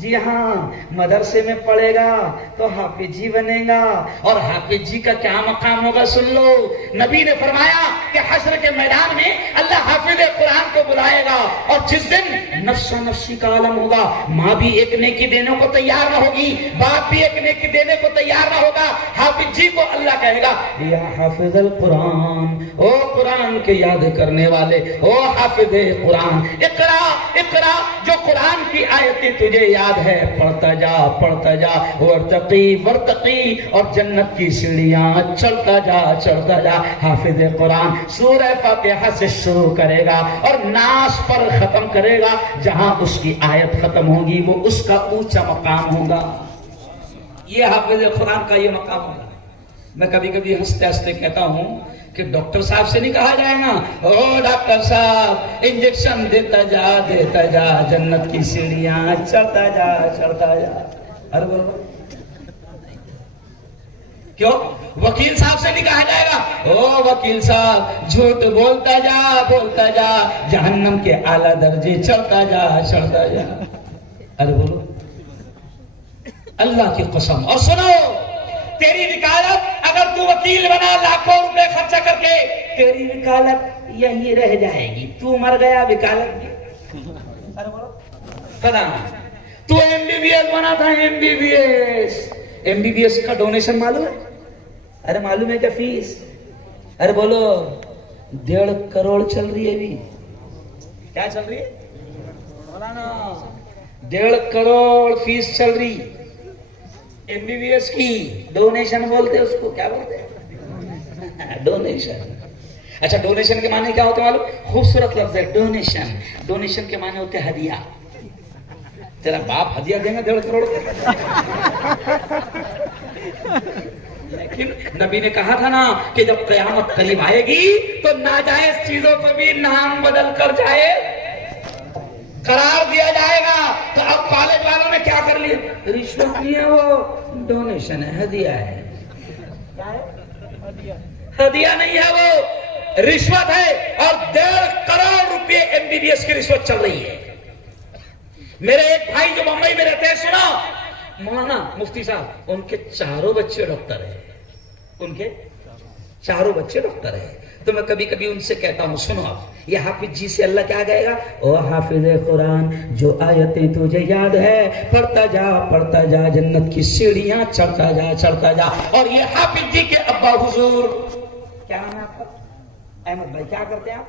جی ہاں مدرسے میں پڑھے گا تو حافظ جی بنے گا. اور حافظ جی کا کیا مقام ہوگا سن لو. نبی نے فرمایا کہ حشر کے میدان میں اللہ حافظ قرآن کو بلائے گا اور جس دن نفس و نفسی کا عالم ہوگا ماں بھی ایک نیکی دینے کو تیار نہ ہوگی، باپ بھی ایک نیکی دینے کو تیار نہ ہوگا، حافظ جی کو اللہ کہے گا یا حافظ القرآن، او قرآن کے یاد کرنے والے، او حافظ قرآن، اقرا اقرا، جو قرآن کی آیتیں تجھے یاد ہے پڑھتا جا ورتقی ورتقی، اور جنت کی سیڑھیاں چڑھتا جا. حافظ قرآن سورہ فاتحہ سے شروع کرے گا اور ناس پر ختم کرے گا. جہاں اس کی آیت ختم ہوگی وہ اس کا اونچا مقام ہوگا. یہ حافظ قرآن کا یہ مقام ہوگا. میں کبھی کبھی ہنستے ہنستے کہتا ہوں کہ ڈاکٹر صاحب سے نہیں کہا جائے نا او ڈاکٹر صاحب انجیکشن دیتا جا جنت کی سیڑھیاں چڑھتا جا. ارے بولو کیوں؟ وکیل صاحب سے نہیں کہا جائے گا او وکیل صاحب جھوٹ بولتا جا جہنم کے اعلیٰ درجے چڑھتا جا. ارے بولو اللہ کی قسم. اور سنو تیری وکالت اگر تو وکیل بنا لاکھوں روپے خرچہ کر کے تیری وکالت یہی رہ جائے گی. تو مر گیا وکالت بھی پتا نہیں. تو MBBS بنا تھا MBBS کا ڈونیشن معلوم ہے؟ ارے معلوم ہے کیا فیس؟ ارے بولو 1.5 کروڑ چل رہی ہے ابھی. کیا چل رہی ہے؟ 1.5 کروڑ فیس چل رہی MBBS کی. ڈونیشن بولتے اس کو، کیا بولتے ہیں؟ ڈونیشن. اچھا ڈونیشن کے معنی کیا ہوتے ہیں معلوم؟ خوبصورت لفظ ہے ڈونیشن. ڈونیشن کے معنی ہوتے ہیں ہدیہ. تیرا باپ ہدیہ دیں گا 1.5 کروڑ کا؟ لیکن نبی نے کہا تھا نا کہ جب قیامت قریب آئے گی تو ناجائز چیزوں کو بھی نام بدل کر جائے قرار دیا جائے گا. تو اب کالج والوں نے کیا کر لیا؟ رشوت نہیں ہے وہ ڈونیشن ہے، ہدیہ ہے. ہدیہ نہیں ہے وہ رشوت ہے. اور 1.5 کروڑ روپے MBBS کی رشوت چل رہی ہے. میرے ایک بھائی جو ممبئی میں رہتے ہیں سنا مولانا مفتی صاحب ان کے 4 بچے ڈاکٹر ہیں. ان کے 4 بچے ڈاکٹر ہیں. تو میں کبھی کبھی ان سے کہتا ہوں سنو آپ یہ حافظ جی سے اللہ کیا کہے گا؟ او حافظ قرآن جو آیتیں تجھے یاد ہے پڑھتا جا جنت کی سیڑھیاں چڑھتا جا. اور یہ حافظ جی کے ابا حضور کیا نام ہے آپ کا؟ احمد بھائی. کیا کرتے ہیں آپ؟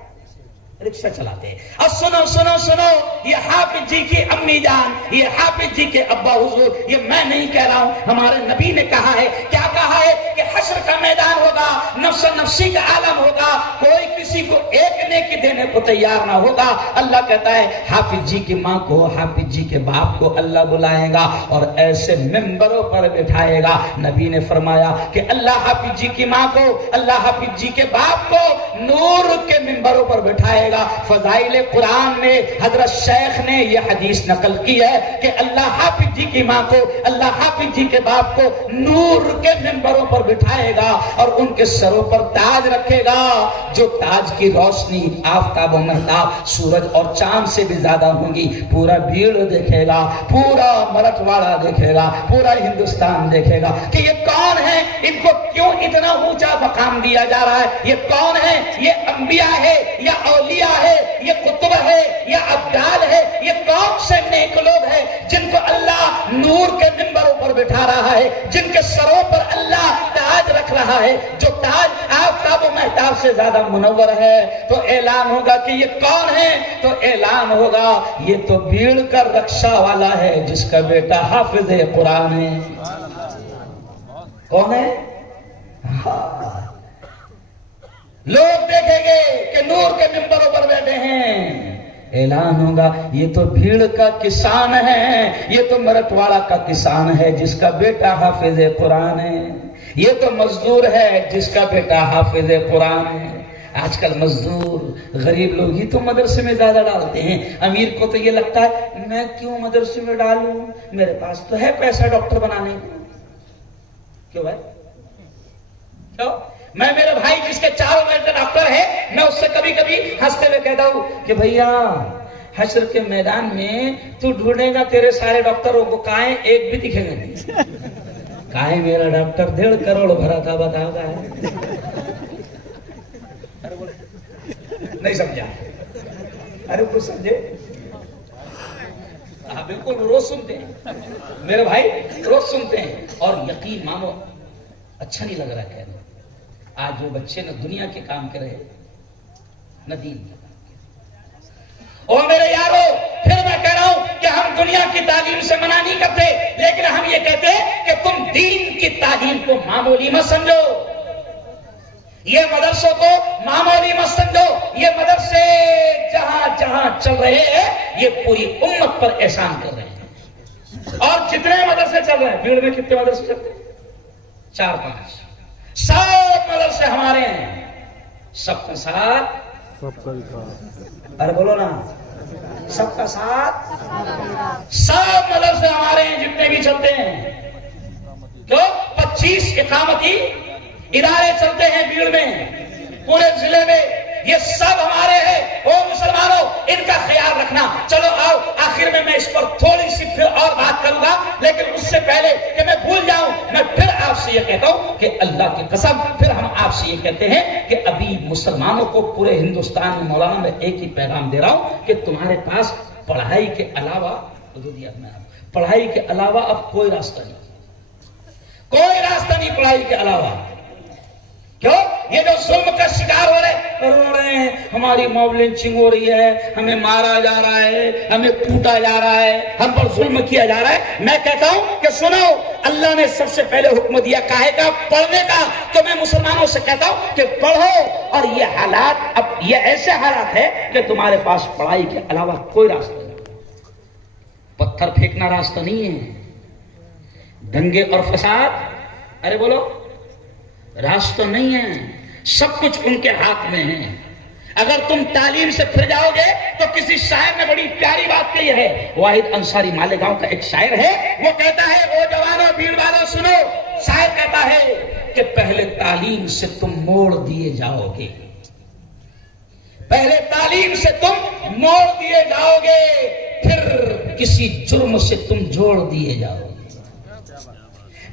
رکشہ چلاتے ہیں. اور سنو سنو سنو، یہ حافظ جی کی امی جان، یہ حافظ جی کے ابا حضور، یہ میں نہیں کہہ رہا ہوں، ہمارے نبی نے کہا ہے. کیا کہا ہے؟ کہ حشر کا میدان ہوگا، نفس نفسی کا عالم ہوگا، کوئی کسی کو ایک نیکی دینے کو تیار نہ ہوگا. اللہ کہتا ہے حافظ جی کی ماں کو، حافظ جی کے باپ کو اللہ بلائے گا اور ایسے ممبروں پر بٹھائے گا. نبی نے فرمایا کہ اللہ حافظ جی کی ماں کو، اللہ حافظ جی کے باپ کو نور کے ممبروں پر بٹھائے گا. فضائل قرآن میں حضرت شیخ نے یہ حدیث نقل کی ہے کہ اللہ حافظ جی کی ماں کو، اللہ حافظ جی کے باپ کو نور کے ممبروں پر بٹھائے گا اور ان کے سروں پر تاج رکھے گا، جو تاج کی روشنی آفتاب و مہتاب سورج اور چاند سے بھی زیادہ ہوں گی. پورا بھیڑ دیکھے گا، پورا مراٹھواڑہ دیکھے گا، پورا ہندوستان دیکھے گا کہ یہ کون ہے، ان کو کیوں اتنا اونچا مقام دیا جا رہا ہے. یہ کون ہے؟ یہ انبیاء ہے یا اولیاء ہے، یہ قطب ہے یا ابدال ہے، یہ کون سے نیک لوگ ہیں جن کو اللہ نور کے ممبروں پر بٹھا رہا ہے، جن کے سروں پر اللہ تاج رکھ رہا ہے، جو تاج آفتاب و مہتاب سے زیادہ منور ہے. تو اعلان ہوگا کہ یہ کون ہے؟ تو اعلان ہوگا یہ تو بھیڑ کا رکشہ والا ہے جس کا بیٹا حافظ قرآن ہے. کون ہے؟ لوگ دیکھیں گے کہ نور کے ممبروں پر بیٹھے ہیں. اعلان ہوگا یہ تو بھیڑ کا کسان ہے، یہ تو مرٹواڑہ کا کسان ہے جس کا بیٹا حافظ قرآن ہے، یہ تو مزدور ہے جس کا بیٹا حافظ قرآن ہے. آج کل مزدور غریب لوگ ہی تو مدرسے میں زیادہ ڈالتے ہیں. امیر کو تو یہ لگتا ہے میں کیوں مدرسے میں ڈالوں، میرے پاس تو ہے پیسہ ڈاکٹر بنانے کو. کیوں بھائی؟ کیوں؟ میں میرے بھائی جس کے 4 بیٹے ڈاکٹر ہے، میں اس سے کبھی کبھی ہنستے ہوئے کہتا ہوں کہ بھیا حشر کے میدان میں تو ڈھونڈے گا تیرے سارے ڈاکٹروں کو، کائیں ایک بھی دکھے گا نہیں. کائیں میرا ڈاکٹر 1.5 کروڑ بھرا تھا، بتاؤ گا نہیں سمجھا؟ ارے کچھ سمجھے؟ بالکل روز سنتے ہیں میرے بھائی، روز سنتے ہیں. اور یقین مانو اچھا نہیں لگ رہا کہنا. آج وہ بچے نہ دنیا کے کام کرے نہ دین کے کام کرے. اور میرے یارو پھر میں کہہ رہا ہوں کہ ہم دنیا کی تعلیم سے منع نہیں کرتے، لیکن ہم یہ کہتے ہیں کہ تم دین کی تعلیم کو معمولی مت سمجھو، یہ مدرسوں کو معمولی مت سمجھو. یہ مدرسے جہاں جہاں چل رہے ہیں یہ پوری امت پر احسان کر رہے ہیں. اور جتنے مدرسے چل رہے ہیں، بھیڑ میں کتنے مدرسے چلتے ہیں؟ 4-5. سب مدرسے ہمارے ہیں، سب کا ساتھ ارے بولو نا، سب کا ساتھ. سب مدرسے ہمارے ہیں جتنے بھی چلتے ہیں. تو 25 اقامتی ادارے چلتے ہیں بھیڑ میں، پورے ضلع میں. یہ سب ہمارے ہیں. او مسلمانوں، ان کا خیال رکھنا. چلو آؤ، آخر میں اس پر تھوڑی سی پھر اور بات کروں گا، لیکن اس سے پہلے کہ میں بھول جاؤں، میں پھر آپ سے یہ کہتا ہوں کہ اللہ کی قسم پھر ہم آپ سے یہ کہتے ہیں کہ ابھی مسلمانوں کو پورے ہندوستان میں مولانا میں ایک ہی پیغام دے رہا ہوں کہ تمہارے پاس پڑھائی کے علاوہ، پڑھائی کے علاوہ اب کوئی راستہ نہیں، کوئی راستہ نہیں پڑھائی کے علاوہ. کیوں؟ یہ جو ظلم کا شکار ہو رہے ہیں، ہماری موب لنچنگ ہو رہی ہے، ہمیں مارا جا رہا ہے، ہمیں کوٹا جا رہا ہے، ہم پر ظلم کیا جا رہا ہے. میں کہتا ہوں کہ سنو، اللہ نے سب سے پہلے حکم دیا کاہے کا؟ پڑھنے کا. تو میں مسلمانوں سے کہتا ہوں کہ پڑھو. اور یہ حالات، اب یہ ایسے حالات ہے کہ تمہارے پاس پڑھائی کے علاوہ کوئی راستہ نہیں. پتھر پھینکنا راستہ نہیں ہے، دنگے اور فساد ارے بولو راستہ نہیں ہے. سب کچھ ان کے ہاتھ میں ہے. اگر تم تعلیم سے پھر جاؤ گے تو کسی شاعر نے بڑی پیاری بات کہی ہے. واحد انصاری مالیگاؤں کا ایک شاعر ہے، وہ کہتا ہے او جوانوں بھیڑ والوں سنو. شاعر کہتا ہے کہ پہلے تعلیم سے تم موڑ دیے جاؤ گے، پہلے تعلیم سے تم موڑ دیے جاؤ گے، پھر کسی جرم سے تم جوڑ دیے جاؤ گے.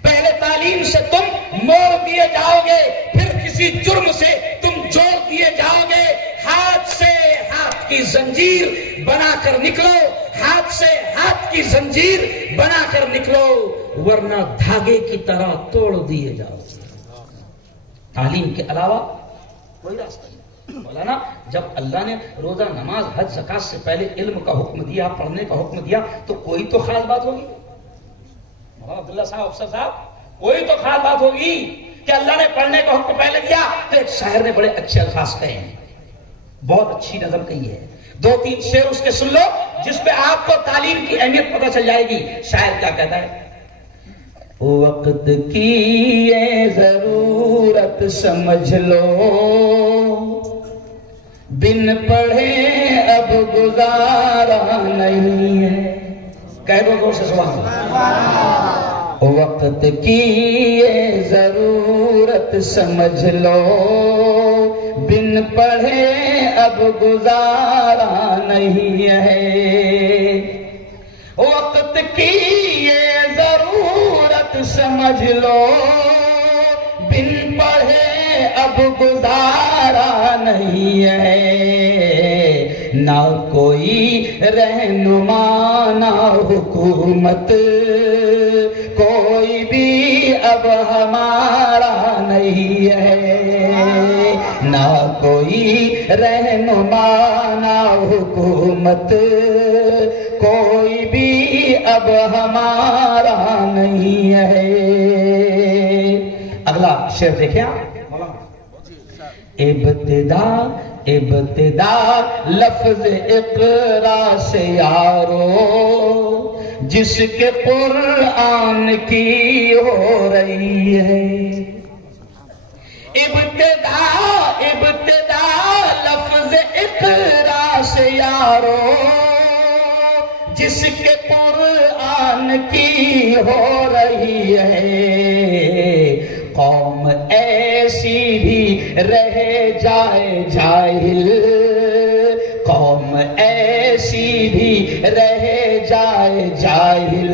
پہلے تعلیم سے تم موڑ دیے جاؤ گے، پھر کسی جرم سے تم جوڑ دیے جاؤ گے. ہاتھ سے ہاتھ کی زنجیر بنا کر نکلو، ہاتھ سے ہاتھ کی زنجیر بنا کر نکلو، ورنہ دھاگے کی طرح توڑ دیے جاؤ. تعلیم کے علاوہ کوئی راستہ نہیں. مولانا جب اللہ نے روزہ نماز حج زکات سے پہلے علم کا حکم دیا، پڑھنے کا حکم دیا، تو کوئی تو خاص بات ہوگی مولانا عبداللہ صاحب، افسر صاحب، کوئی تو خاص بات ہوگی کہ اللہ نے پڑھنے کا حکم پہلے دیا۔ تو ایک شاعر نے بڑے اچھے الفاظ کہے ہیں، بہت اچھی نظم کہی ہے، 2-3 شعر اس کے سن لو جس پہ آپ کو تعلیم کی اہمیت پتہ چل جائے گی۔ شاعر کیا کہتا ہے؟ وقت کی یہ ضرورت سمجھ لو، بن پڑھے اب گزارا نہیں ہے۔ کہہ دو زور سے سبحان اللہ۔ وقت کی یہ ضرورت سمجھ لو، بن پڑھے اب گزارا نہیں ہے۔ وقت کی یہ ضرورت سمجھ لو، بن پڑھے اب گزارا نہیں ہے۔ نہ کوئی رہنما نہ حکومت، کوئی بھی اب ہمارا نہیں ہے۔ نہ کوئی رہنما نہ حکومت، کوئی بھی اب ہمارا نہیں ہے۔ اگلا شعر دیکھیں آپ۔ ابتدا لفظ اقرا سے یارو، جس کے قرآن کی ہو رہی ہے۔ ابتدا لفظ اقرا سے یارو، جس کے قرآن کی ہو رہی ہے۔ قوم ایسی بھی رہ جائے جاہل، قوم ایسی بھی رہ جائے جاہل،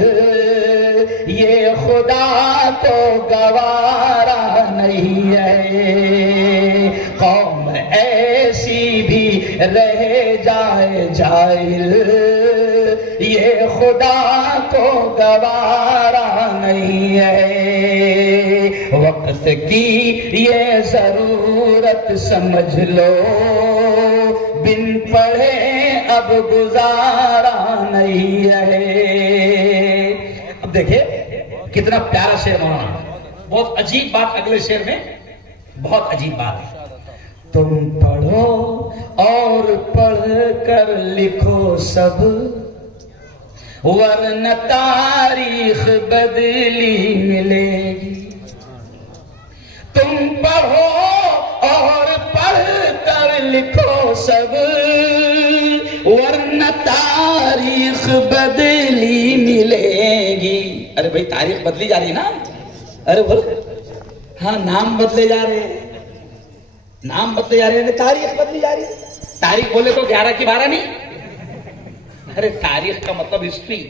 یہ خدا کو گوارا نہیں ہے۔ قوم ایسی بھی رہ جائے جاہل، یہ خدا کو گوارا نہیں ہے۔ وقت کی یہ ضرورت سمجھ لو، بن پڑھے اب گزارا نہیں ہے۔ اب دیکھیں کتنا پیارا شعر مولانا، بہت عجیب بات اگلے شعر میں، بہت عجیب بات ہے۔ تم پڑھو اور پڑھ کر لکھو سب، ورنہ تاریخ بدلی ملے گی۔ تم پڑھو اور پڑھ کر لکھو سب، ورنہ تاریخ بدلی ملے گی۔ ارے بھائی تاریخ بدلی جا رہی ہے نا، ارے بول، ہاں نام بدلے جا رہے ہیں، نام بدلے جا رہے ہیں، تاریخ بدلی جا رہی ہے۔ تاریخ بولے تو 11 کی 12 نہیں، ارے تاریخ کا مطلب ہسٹری،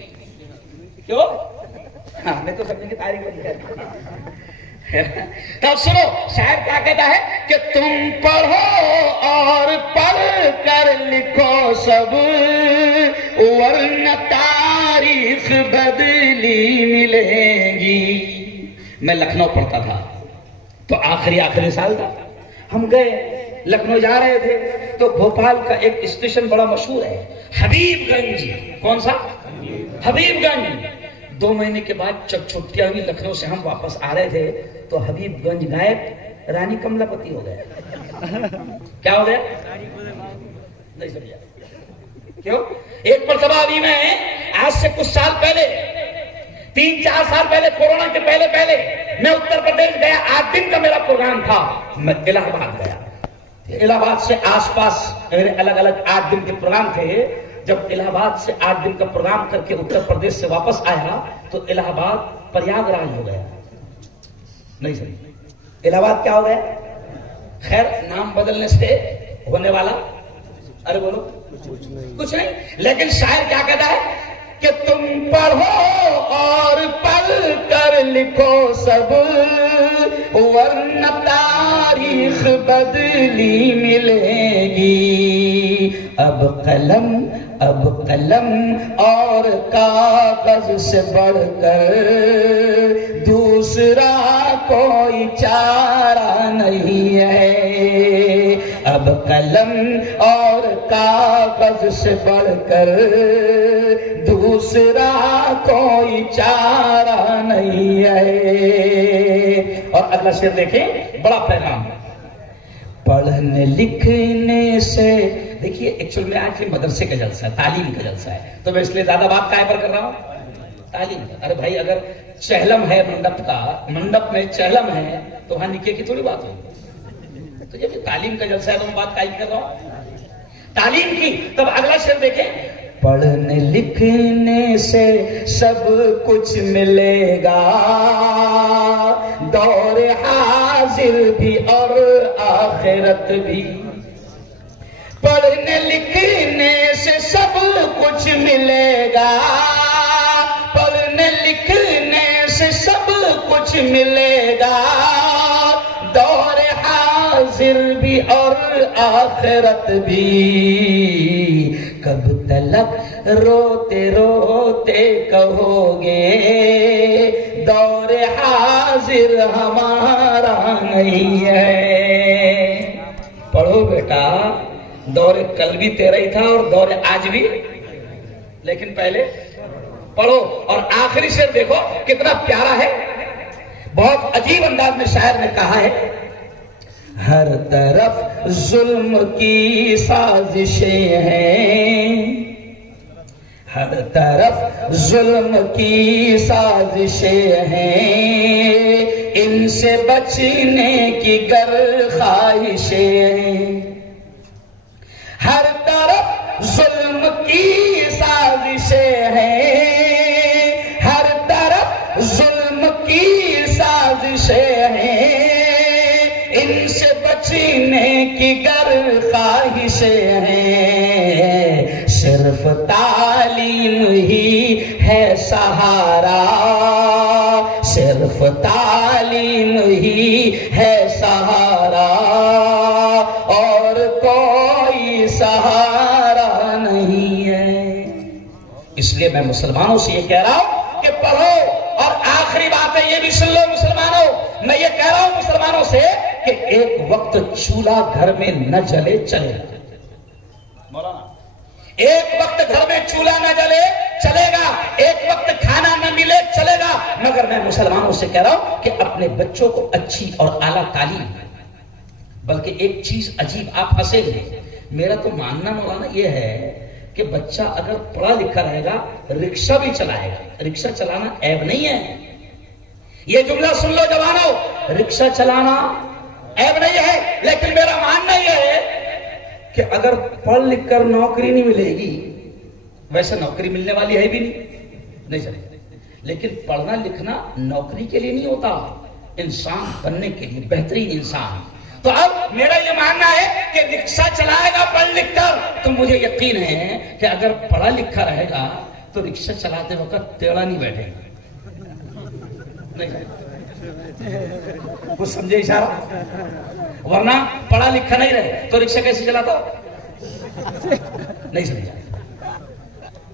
کیوں؟ ہمیں تو سمجھیں کہ تاریخ بدلی جا رہی ہے۔ تب سنو شاعر کیا کہتا ہے کہ تم پڑھو اور پڑھ کر لکھو سب، ورنہ تاریخ بدلی ملے گی۔ میں لکھنؤ پڑھتا تھا تو آخری سال تھا، ہم گئے لکھنؤ جا رہے تھے تو بھوپال کا ایک اسٹیشن بڑا مشہور ہے، حبیب گنج۔ کون سا؟ حبیب گنج۔ 2 مہینے کے بعد جب چھٹیاں ہوئی لکھنؤ سے ہم واپس آ رہے تھے تو حبیب گنج غائب، رانی کملا پتی ہو گیا۔ کیا ہو گیا؟ نہیں سمجھا کیوں؟ ایک مرتبہ ابھی میں آج سے کچھ سال پہلے، 3-4 سال پہلے، کورونا کے پہلے میں اتر پردیش گیا، 8 دن کا میرا پروگرام تھا۔ میں الہ آباد گیا، الہ آباد سے آس پاس میرے الگ الگ 8 دن کے پروگرام تھے۔ جب الہ آباد سے 8 دن کا پروگرام کر کے اتر پردیش سے واپس آیا تو الہ آباد پریاگ راج ہو گیا۔ نہیں سمجھ الہ آباد کیا ہو گیا؟ خیر نام بدلنے سے ہونے والا، ارے بولو کچھ نہیں۔ لیکن شاعر کیا کہتا ہے کہ تم پڑھو اور پڑھ کر لکھو سب، ورنہ تاریخ بدلی ملے گی۔ اب قلم اور کاغذ سے بڑھ کر دوسرا کوئی چارہ نہیں ہے۔ اب قلم اور کاغذ سے بڑھ کر دوسرا کوئی چارہ نہیں ہے. اور اگلا شعر دیکھیں، بڑا پیغام. پڑھنے لکھنے سے، دیکھیے ایکچوئل میں آج یہ مدرسے کا جلسہ ہے، تعلیم کا جلسہ ہے، تو میں اس لیے زیادہ بات کائے پر کر رہا ہوں، تعلیم کا. ارے بھائی اگر چہلم ہے منڈپ کا، منڈپ میں چہلم ہے تو وہاں نکاح کی تھوڑی بات ہوگی. تو جب تعلیم کا جلسہ ہے تو میں بات کائے کر رہا ہوں تعلیم کی. تب اگلا شعر دیکھیں. پڑھنے لکھنے سے سب کچھ ملے گا، دور حاضر بھی اور آخرت بھی. پڑھنے لکھنے سے سب کچھ ملے گا، پڑھنے لکھنے سے سب کچھ ملے گا، دور حاضر بھی اور آخرت بھی. کب تلک روتے روتے کہو گے دور حاضر ہمارا نہیں ہے. پڑھو بیٹا، دور کل بھی تیرا ہی تھا اور دور آج بھی، لیکن پہلے پڑھو. اور آخری شعر دیکھو کتنا پیارا ہے، بہت عجیب انداز میں شاعر نے کہا ہے. ہر طرف ظلم کی سازشیں ہیں، ہر طرف ظلم کی سازشیں ہیں، ان سے بچنے کی گر خواہشیں ہیں. ہر طرف ظلم کی سازشیں ہیں، ہر طرف ظلم کی سازشیں ہیں، ان سے بچنے کی گر خواہشیں ہیں. صرف تعلیم ہی ہے سہارا، صرف تعلیم ہی ہے سہارا، اور کوئی سہارا نہیں ہے. اس لیے میں مسلمانوں سے یہ کہہ رہا ہوں کہ پڑھو. اور آخری بات ہے، یہ بھی سن لو مسلمانوں، میں یہ کہہ رہا ہوں مسلمانوں سے کہ ایک وقت چولہا گھر میں نہ جلے چلے گا. مولانا، ایک وقت گھر میں چولہا نہ جلے چلے گا، ایک وقت کھانا نہ ملے چلے گا، مگر میں مسلمانوں سے کہہ رہا ہوں کہ اپنے بچوں کو اچھی اور اعلیٰ تعلیم. بلکہ ایک چیز عجیب، آپ ہنسیں گے، میرا تو ماننا مولانا یہ ہے کہ بچہ اگر پڑھا لکھا رہے گا رکشہ بھی چلائے گا. رکشہ چلانا عیب نہیں ہے، یہ جملہ سن لو جوانوں، رکشہ چلانا عیب نہیں ہے. لیکن میرا ماننا یہ ہے کہ اگر پڑھ لکھ کر نوکری نہیں ملے گی، ویسے نوکری ملنے والی ہے بھی نہیں چلے گی، لیکن پڑھنا لکھنا نوکری کے لیے نہیں ہوتا، انسان بننے کے لیے، بہترین انسان. تو اب میرا یہ ماننا ہے کہ رکشہ چلائے گا پڑھ لکھ کر، تو مجھے یقین ہے کہ اگر پڑھا لکھا رہے گا تو رکشہ چلاتے وقت ٹیڑھا نہیں بیٹھے گا. کچھ سمجھے اشارہ؟ ورنہ پڑھا لکھا نہیں رہے تو رکشہ کیسے چلاتا ہو؟ نہیں سمجھا.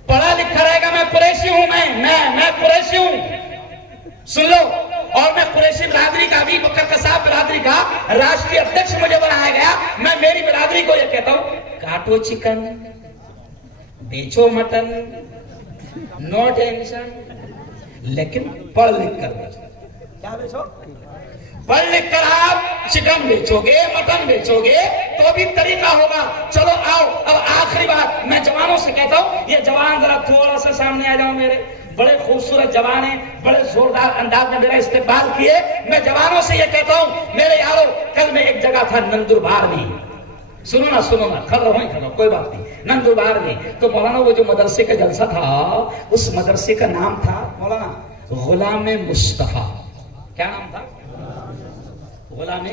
پڑھا لکھا رہے گا، میں قریشی ہوں، میں قریشی ہوں، سن لو. اور میں قریشی برادری کا بھی، بکر قصاب برادری کا راشٹری ادھیکش مجھے بنایا گیا. میں میری برادری کو یہ کہتا ہوں، کاٹو چکن، بیچو مٹن، نو ٹینشن، لیکن پڑھ لکھ کر بیچو. کیا بیچو؟ پڑھ لکھ کر آپ چکن بیچو گے، مٹن بیچو گے تو بھی طریقہ ہوگا. چلو آؤ اب آخری بات میں جوانوں سے کہتا ہوں، یہ جوان ذرا تھوڑا سا سامنے آ جاؤ، میرے بڑے خوبصورت جوان ہیں، بڑے زوردار انداز میں میرا استقبال کیے. میں جوانوں سے یہ کہتا ہوں میرے یارو، کل میں ایک جگہ تھا نندربار میں، سنو نا کھڑ رہو کوئی بات نہیں، نندربار میں. تو مولانا وہ جو مدرسے کا جلسہ تھا، اس مدرسے کا نام تھا مولانا غلام مصطفیٰ. کیا نام تھا؟ غلام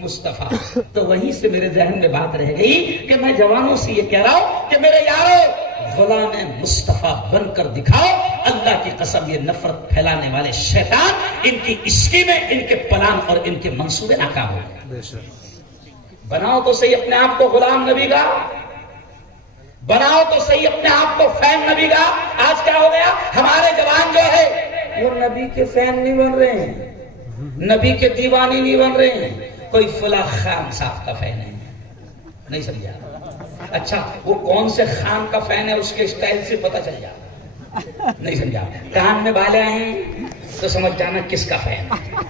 مصطفیٰ. تو وہیں سے میرے ذہن میں بات رہ گئی کہ میں جوانوں سے یہ کہہ رہا ہوں کہ میرے یارو غلام مصطفیٰ بن کر دکھاؤ. اللہ کی قسم یہ نفرت پھیلانے والے شیطان، ان کی اسکیمیں، ان کے پلان اور ان کے منصوبے ناکام ہو گئے. بناؤ تو صحیح اپنے آپ کو غلام نبی کا، بناؤ تو صحیح اپنے آپ کو فین نبی کا. آج کیا ہو گیا، ہمارے جوان جو ہے وہ نبی کے فین نہیں بن رہے ہیں، نبی کے دیوانی نہیں بن رہے ہیں، کوئی فلاں خان صاحب کا فین ہے، نہیں سمجھا؟ اچھا وہ کون سے خان کا فین ہے اس کے اسٹائل سے پتا چل جاتا. نہیں سمجھا؟ کان میں بالے ہیں تو سمجھ جانا کس کا فین ہے.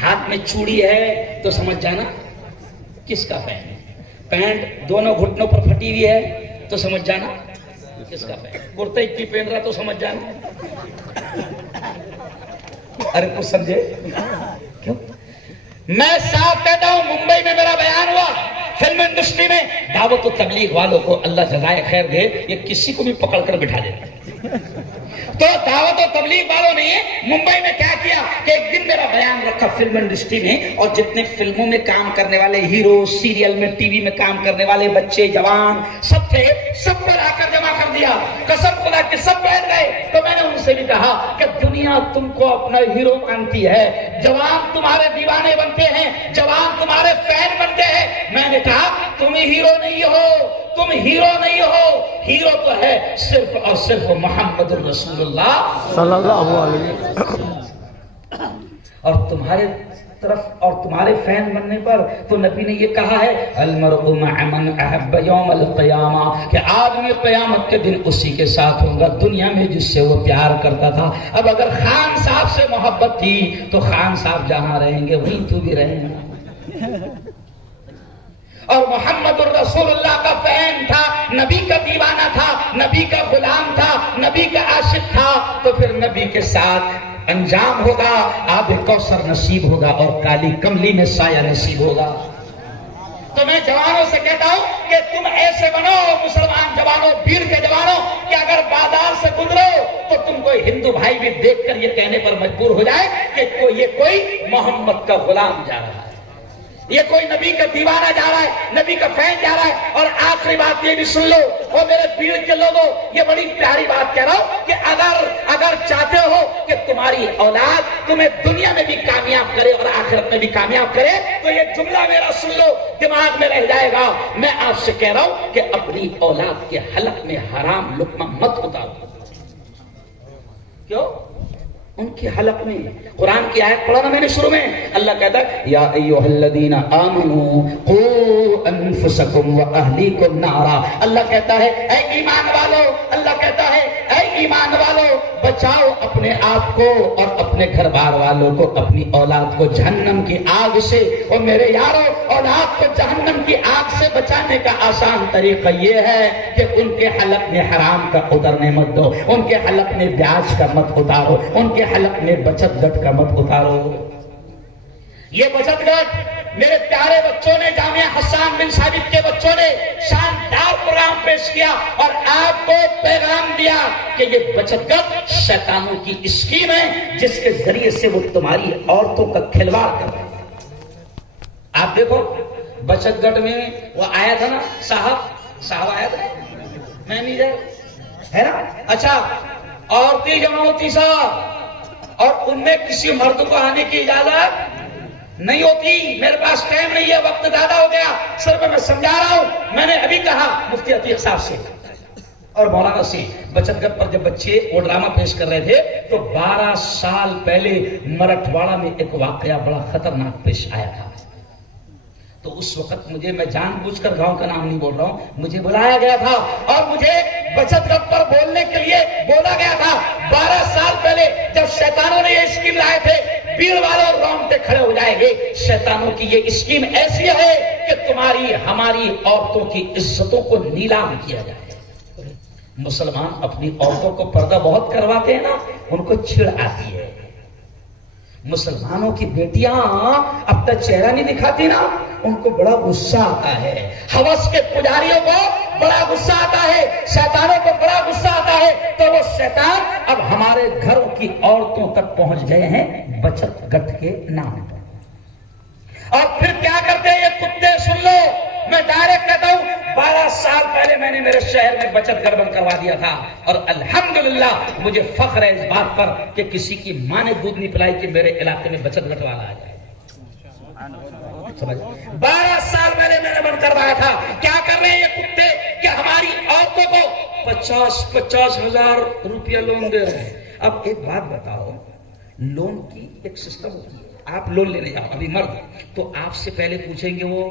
ہاتھ میں چوڑی ہے تو سمجھ جانا کس کا فین ہے. پینٹ دونوں گھٹنوں پر پھٹی ہوئی ہے تو سمجھ جانا کس کا فین. کرتا اتنی پہن رہا تو سمجھ جانا. ارے کچھ سمجھے کیوں؟ میں صاف کہتا ہوں ممبئی میں میرا بیان ہوا فلم انڈسٹری میں دعوت و تبلیغ والوں کو اللہ جزائے خیر دے یہ کسی کو بھی پکڑ کر بٹھا دیتا. تو دعوت و تبلیغ والوں نے ممبئی میں کیا کیا کہ ایک دن میرا بیان رکھا فلم انڈسٹری میں اور جتنے فلموں میں کام کرنے والے ہیرو سیریل میں ٹی وی میں کام کرنے والے بچے جوان سب تھے سب کو لا کر جمع کر دیا. قسم خدا کے سب بیٹھ گئے. تو میں نے ان سے بھی کہا کہ دنیا تم کو اپنا ہیرو مانتی ہے, جوان تمہارے دیوانے بنتے ہیں, جوان تمہارے فین بنتے ہیں. میں نے کہا تم ہیرو نہیں ہو, تم ہیرو نہیں ہو, ہیرو تو ہے صرف اور صرف محمد رسول اللہ صلی اللہ علیہ وسلم. اور تمہارے طرف اور تمہارے فین بننے پر تو نبی نے یہ کہا ہے المرء مع من احب یوم القیامہ کہ آدمی قیامت کے دن اسی کے ساتھ ہوگا دنیا میں جس سے وہ پیار کرتا تھا. اب اگر خان صاحب سے محبت تھی تو خان صاحب جہاں رہیں گے وہیں تو بھی رہیں گے. اور محمد الرسول اللہ کا فین تھا, نبی کا دیوانہ تھا, نبی کا غلام تھا, نبی کا عاشق تھا, تو پھر نبی کے ساتھ انجام ہوگا, آب کوثر نصیب ہوگا اور کالی کملی میں سایہ نصیب ہوگا. تو میں جوانوں سے کہتا ہوں کہ تم ایسے بنو مسلمان جوانوں, پیر کے جوانوں, کہ اگر بازار سے گزرو تو تم کوئی ہندو بھائی بھی دیکھ کر یہ کہنے پر مجبور ہو جائے کہ یہ کوئی محمد کا غلام جا رہا ہے, یہ کوئی نبی کا دیوانہ جا رہا ہے, نبی کا فین جا رہا ہے. اور آخری بات یہ بھی سن لو اور میرے بھیڑ کے لوگوں, یہ بڑی پیاری بات کہہ رہا ہوں کہ اگر چاہتے ہو کہ تمہاری اولاد تمہیں دنیا میں بھی کامیاب کرے اور آخرت میں بھی کامیاب کرے تو یہ جملہ میرا سن لو, دماغ میں رہ جائے گا. میں آپ سے کہہ رہا ہوں کہ اپنی اولاد کے حلق میں حرام لقمہ مت اتارو. کیوں؟ ان کی حلق میں قرآن کی آیت پڑھا نا میں نے شروع میں, اللہ کہتا ہے یا ایھا الذین آمنوا قوا انفسکم واہلیکم نارا. اللہ کہتا ہے اے ایمان والو, اللہ کہتا ہے اے ایمان والو بچاؤ اپنے آپ کو اور اپنے گھر بار والوں کو, اپنی اولاد کو جہنم کی آگ سے. اور میرے یارو اولاد کو جہنم کی آگ سے بچانے کا آسان طریقہ یہ ہے کہ ان کے حلق میں حرام کا اترنے مت دو, ان کے حلق میں بیاج کا مت اتارو, ان کے حلق میں بچت گٹ کا مت اتارو. یہ بچت گٹ میرے پیارے بچوں نے, جامعہ حسان بن ثابت کے بچوں نے شاندار پروگرام پیش کیا اور آپ کو پیغام دیا کہ یہ بچت گٹ شیطانوں کی اسکیم ہے جس کے ذریعے سے وہ تمہاری عورتوں کا کھلواڑ کر رہے ہیں. آپ دیکھو بچت گٹ میں وہ آیا تھا نا صاحب آیا تھا, میں نہیں جائے ہے نا. اچھا عورتیں جمع ہوتی صاحب اور ان میں کسی مرد کو آنے کی اجازت نہیں ہوتی. میرے پاس ٹائم نہیں ہے, وقت زیادہ ہو گیا, صرف میں سمجھا رہا ہوں. میں نے ابھی کہا مفتی عتیق صاحب سے اور مولانا سے بچت گٹ پر جب بچے وہ ڈرامہ پیش کر رہے تھے تو 12 سال پہلے مرٹھواڑہ میں ایک واقعہ بڑا خطرناک پیش آیا تھا. تو اس وقت میں جان بوجھ کر گاؤں کا نام نہیں بول رہا ہوں, مجھے بلایا گیا تھا اور مجھے بچت گٹ پر بولنے کے لیے بولا گیا تھا. 12 سال پہلے جب شیطانوں نے یہ اسکیم لائے تھے, بھیڑ والوں رونگٹے کھڑے ہو جائیں گے. شیطانوں کی یہ اسکیم ایسی ہے کہ تمہاری ہماری عورتوں کی عزتوں کو نیلام کیا جائے. مسلمان اپنی عورتوں کو پردہ بہت کرواتے ہیں نا, ان کو چھڑ آتی ہے. مسلمانوں کی بیٹیاں اب تک چہرہ نہیں دکھاتی نا, ان کو بڑا غصہ آتا ہے. ہوس کے پجاریوں کو بڑا غصہ آتا ہے, شیطانوں کو بڑا غصہ آتا ہے. تو وہ شیطان اب ہمارے گھروں کی عورتوں تک پہنچ گئے ہیں بچت گٹ کے نام پر. اور پھر کیا کرتے ہیں یہ کتے, سن لو میں ڈائریکٹ کہتا ہوں, 12 سال پہلے میں نے میرے شہر میں بچت گھر بند کروا دیا تھا اور الحمدللہ مجھے فخر ہے اس بات پر کہ کسی کی ماں نے دودھ نہیں پلائی کہ میرے علاقے میں بچت گھر والا آ جائے. 12 سال پہلے میں نے بند کروایا تھا. کیا کر رہے ہیں یہ کتے کہ ہماری عورتوں کو 50 ہزار روپیہ لون دے رہے ہیں. اب ایک بات بتاؤ, لون کی ایک سسٹم ہوتی ہے, آپ لون لینے جاؤ ابھی مرد, تو آپ سے پہلے پوچھیں گے وہ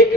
1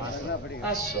500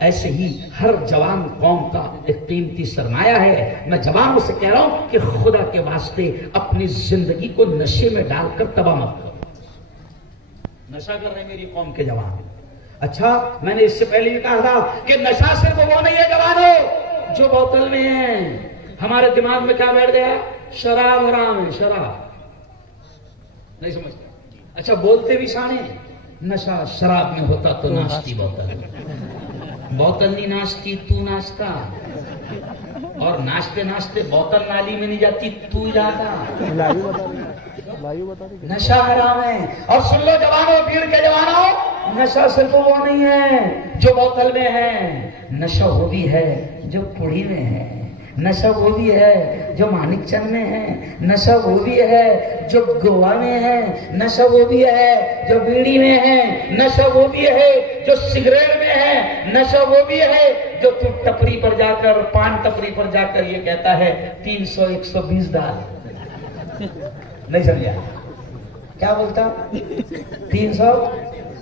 ایسے ہی ہر جوان قوم کا ایک قیمتی سرمایہ ہے. میں جوانوں سے کہہ رہا ہوں کہ خدا کے واسطے اپنی زندگی کو نشے میں ڈال کر تباہ مت کرو. نشہ کر رہے ہیں میری قوم کے جوان. اچھا میں نے اس سے پہلے یہ کہا تھا کہ نشہ صرف وہ نہیں ہے جوانوں جو بوتل میں ہے. ہمارے دماغ میں کیا بیٹھ گیا؟ شراب حرام ہے. شراب نہیں سمجھتے. اچھا بولتے بھی شانے نشہ شراب میں ہوتا تو ناشتی بوتل. بوتل نہیں ناشتی تو ناشتا. اور ناشتے ناشتے بوتل نالی میں نہیں جاتی تو جاتا. نشہ حرام ہے. اور سن لو جوانوں، بھیڑ کے جوانوں، نشہ صرف وہ نہیں ہے جو بوتل میں ہے. نشہ وہ بھی ہے جو پوڑی میں ہے. نشہ وہ بھی ہے جو مانک چند میں ہے. نشہ وہ بھی ہے جو گوا میں ہے. نشہ وہ بھی ہے جو بیڑی میں ہے. نشہ وہ بھی ہے جو سگریٹ میں ہے. نشہ وہ بھی ہے جو تو ٹپری پر جا کر، پان ٹپری پر جا کر یہ کہتا ہے 300 120 ڈال. نہیں سمجھا کیا بولتا؟ 300.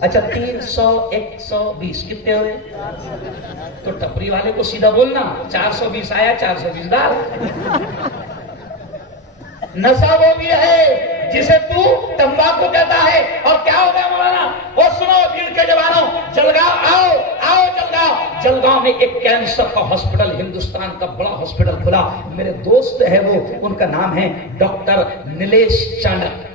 اچھا 300 120 کتنے ہوئے؟ تو ٹپری والے کو سیدھا بولنا 420 آیا 420 ڈال. نشہ وہ بھی ہے جسے تو تمباکو کہتا ہے. اور کیا ہو گیا مولانا؟ وہ سنو بھیڑ کے جوانوں، جلگاؤں آؤ آؤ جلگاؤں. جلگاؤں میں ایک کینسر کا ہاسپٹل، ہندوستان کا بڑا ہاسپٹل کھلا. میرے دوست ہے وہ، ان کا نام ہے ڈاکٹر نیلیش چانڈک.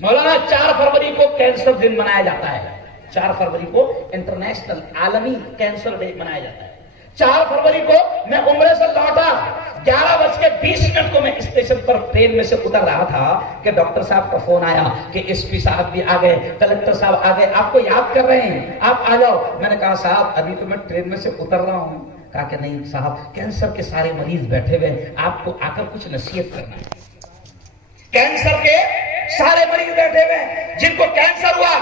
مولانا 4 فروری کو کینسر دن منایا جاتا ہے. 4 فروری کو انٹرنیشنل عالمی کینسر ڈے منایا جاتا ہے. 4 فروری کو میں عمرے سے لوٹا. 11:20 کو میں اسٹیشن پر ٹرین میں سے اتر رہا تھا کہ ڈاکٹر صاحب کا فون آیا کہ ایس پی صاحب بھی آ گئے، کلکٹر صاحب آ گئے، آپ کو یاد کر رہے ہیں، آپ آ جاؤ. میں نے کہا صاحب ابھی تو میں ٹرین میں سے اتر رہا ہوں. کہا کہ نہیں صاحب کینسر کے سارے مریض بیٹھے ہوئے، آپ کو آ کر کچھ نصیحت کرنا ہے. کینسر کے سارے مریض بیٹھے ہوئے جن کو کینسر ہوا.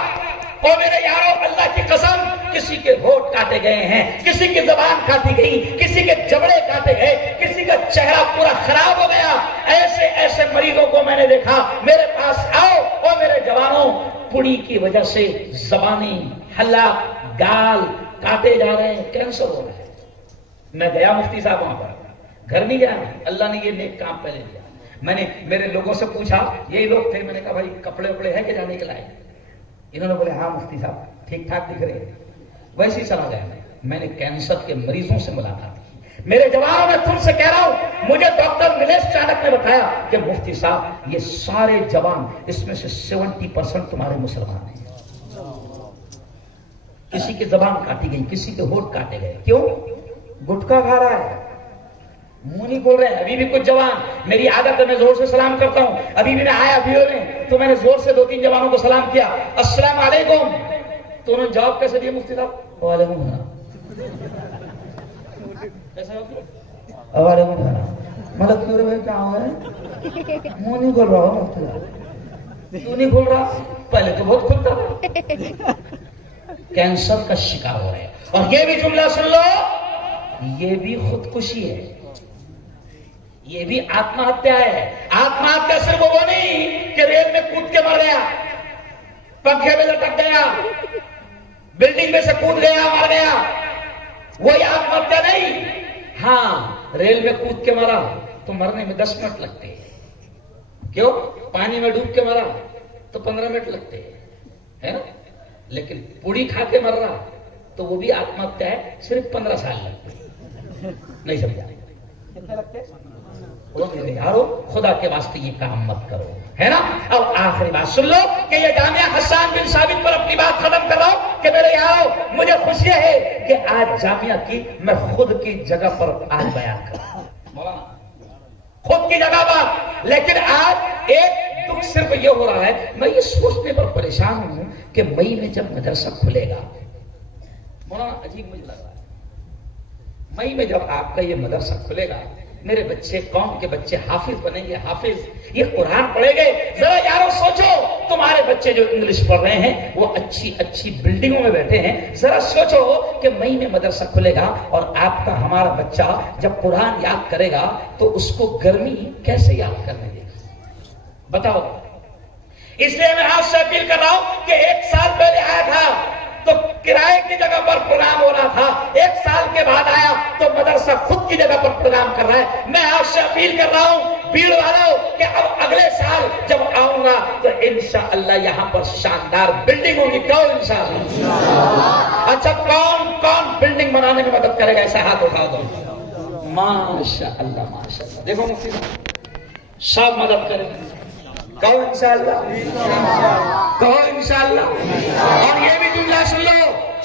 اور میرے یارو اللہ کی قسم، کسی کے ہونٹ کاٹے گئے ہیں، کسی کی زبان کاٹی گئی، کسی کے جبڑے کاٹے گئے، کسی کا چہرہ پورا خراب ہو گیا. ایسے ایسے مریضوں کو میں نے دیکھا. میرے پاس آؤ اور میرے جوانوں، پوڑی کی وجہ سے زبانی حلق گال کاٹے جا رہے ہیں، کینسر ہو رہا ہے. میں گیا مفتی صاحب وہاں پر، گھر نہیں گیا، اللہ نے یہ نیک کام پہلے دیا. میں نے میرے لوگوں سے پوچھا، یہی لوگ تھے، میں نے کہا بھائی کپڑے وپڑے ہیں کہ جانے کے لائے؟ انہوں نے بولے ہاں مفتی صاحب ٹھیک ٹھاک دکھ رہے ہیں. ویسے ہی چلا گیا. میں نے کینسر کے مریضوں سے ملاقات کی. میرے جوانوں میں تم سے کہہ رہا ہوں، مجھے ڈاکٹر نیلیش چانڈک نے بتایا کہ مفتی صاحب یہ سارے جوان، اس میں سے 70% تمہارے مسلمان ہیں. کسی کی زبان کاٹی گئی، کسی کے ہونٹ کاٹے گئے. کیوں؟ گٹکا کھا رہا ہے، منہ نہیں کھول رہے ہیں. ابھی بھی کچھ جوان، میری عادت ہے میں زور سے سلام کرتا ہوں. ابھی بھی میں آیا ویڈیو میں تو میں نے زور سے 2-3 جوانوں کو سلام کیا، السلام علیکم. تو انہوں نے جواب کیسے دیا مفتی صاحب؟ وعلیکم السلام. وعلیکم السلام. مطلب کیوں رہے کیا ہو رہا ہے؟ منہ نہیں کھول رہا ہو مفتی صاحب. کیوں نہیں کھول رہا؟ پہلے تو بہت کھلتا تھا. کینسر کا شکار ہو رہے ہیں. اور یہ بھی جملہ سن لو، یہ بھی خودکشی ہے، یہ بھی آتم ہتیا ہے. آتم ہتیا صرف وہ نہیں کہ ریل میں کود کے مر گیا، پنکھے میں لٹک گیا، بلڈنگ میں سے کود گیا مر گیا، وہی آتم ہتیا نہیں. ہاں ریل میں کود کے مرا تو مرنے میں 10 منٹ لگتے ہیں. کیوں؟ پانی میں ڈوب کے مرا تو 15 منٹ لگتے ہیں نا. لیکن پوڑی کھا کے مر رہا تو وہ بھی آتم ہتیا ہے، صرف 15 سال لگتے ہیں. نہیں سمجھا؟ کتنے لگتے ہیں؟ میرے یارو خدا کے واسطے یہ کام مت کرو، ہے نا. اب آخری بات سن لو کہ یہ جامعہ حسان بن ثابت پر اپنی بات ختم کر رہا ہوں کہ میرے یارو مجھے خوشی ہے کہ آج جامعہ کی میں خود کی جگہ پر آج بیان کر رہا ہوں، خود کی جگہ پر. لیکن آج ایک دکھ صرف یہ ہو رہا ہے، میں یہ سوچنے پر پریشان ہوں کہ مئی میں جب مدرسہ کھلے گا، مولانا عجیب مجھے لگ رہا ہے، مئی میں جب آپ کا یہ مدرسہ کھلے گا، میرے بچے، قوم کے بچے حافظ بنیں گے، حافظ یہ قرآن پڑھیں گے. ذرا یارو سوچو، تمہارے بچے جو انگلش پڑھ رہے ہیں وہ اچھی اچھی بلڈنگوں میں بیٹھے ہیں. ذرا سوچو کہ مئی میں مدرسہ کھلے گا اور آپ کا ہمارا بچہ جب قرآن یاد کرے گا تو اس کو گرمی کیسے یاد کرنے دے گا؟ بتاؤ. اس لیے میں آپ سے اپیل کر رہا ہوں کہ 1 سال پہلے آیا تھا تو کرائے کی جگہ پر پروگرام ہو رہا تھا، 1 سال کے بعد آیا تو مدرسہ خود کی جگہ پر پروگرام کر رہا ہے۔ میں آپ سے اپیل کر رہا ہوں بھیڑ والوں کہ اب اگلے سال جب آؤں گا تو انشاءاللہ یہاں پر شاندار بلڈنگ ہوگی۔ کون انشاءاللہ؟ اچھا کون بلڈنگ بنانے میں مدد کرے گا؟ ایسا ہاتھ اٹھا دو۔ ماشاءاللہ ماشاءاللہ، دیکھو مفتی سب مدد کریں گے۔ کہو انشاءاللہ، کہو انشاءاللہ۔ اور یہ بھی جملہ سن لو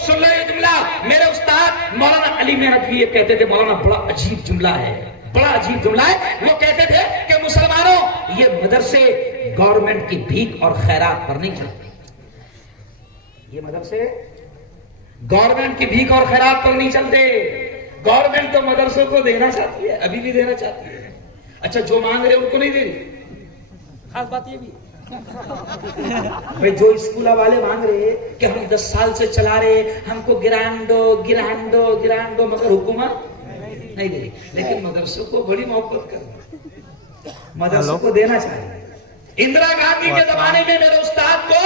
یہ جملہ میرے استاد مولانا علی ندوی یہ کہتے تھے، مولانا بڑا عجیب جملہ ہے، بڑا عجیب جملہ ہے۔ وہ کہتے تھے کہ مسلمانوں یہ مدرسے گورنمنٹ کی بھیک اور خیرات پر نہیں چلتے، یہ مدرسے گورنمنٹ کی بھیک اور خیرات پر نہیں چلتے۔ گورنمنٹ تو مدرسوں کو دینا چاہتی ہے، ابھی بھی دینا چاہتی ہے۔ اچھا جو مانگ رہے ان کو نہیں دے رہی، خاص بات یہ بھی بھائی جو اسکول والے مانگ رہے کہ ہم 10 سال سے چلا رہے، ہم کو گرانڈو مگر حکومت نہیں دے رہی، لیکن مدرسوں کو بڑی محبت کر، مدرسوں کو دینا چاہیے۔ اندرا گاندھی کے زمانے میں میرے استاد کو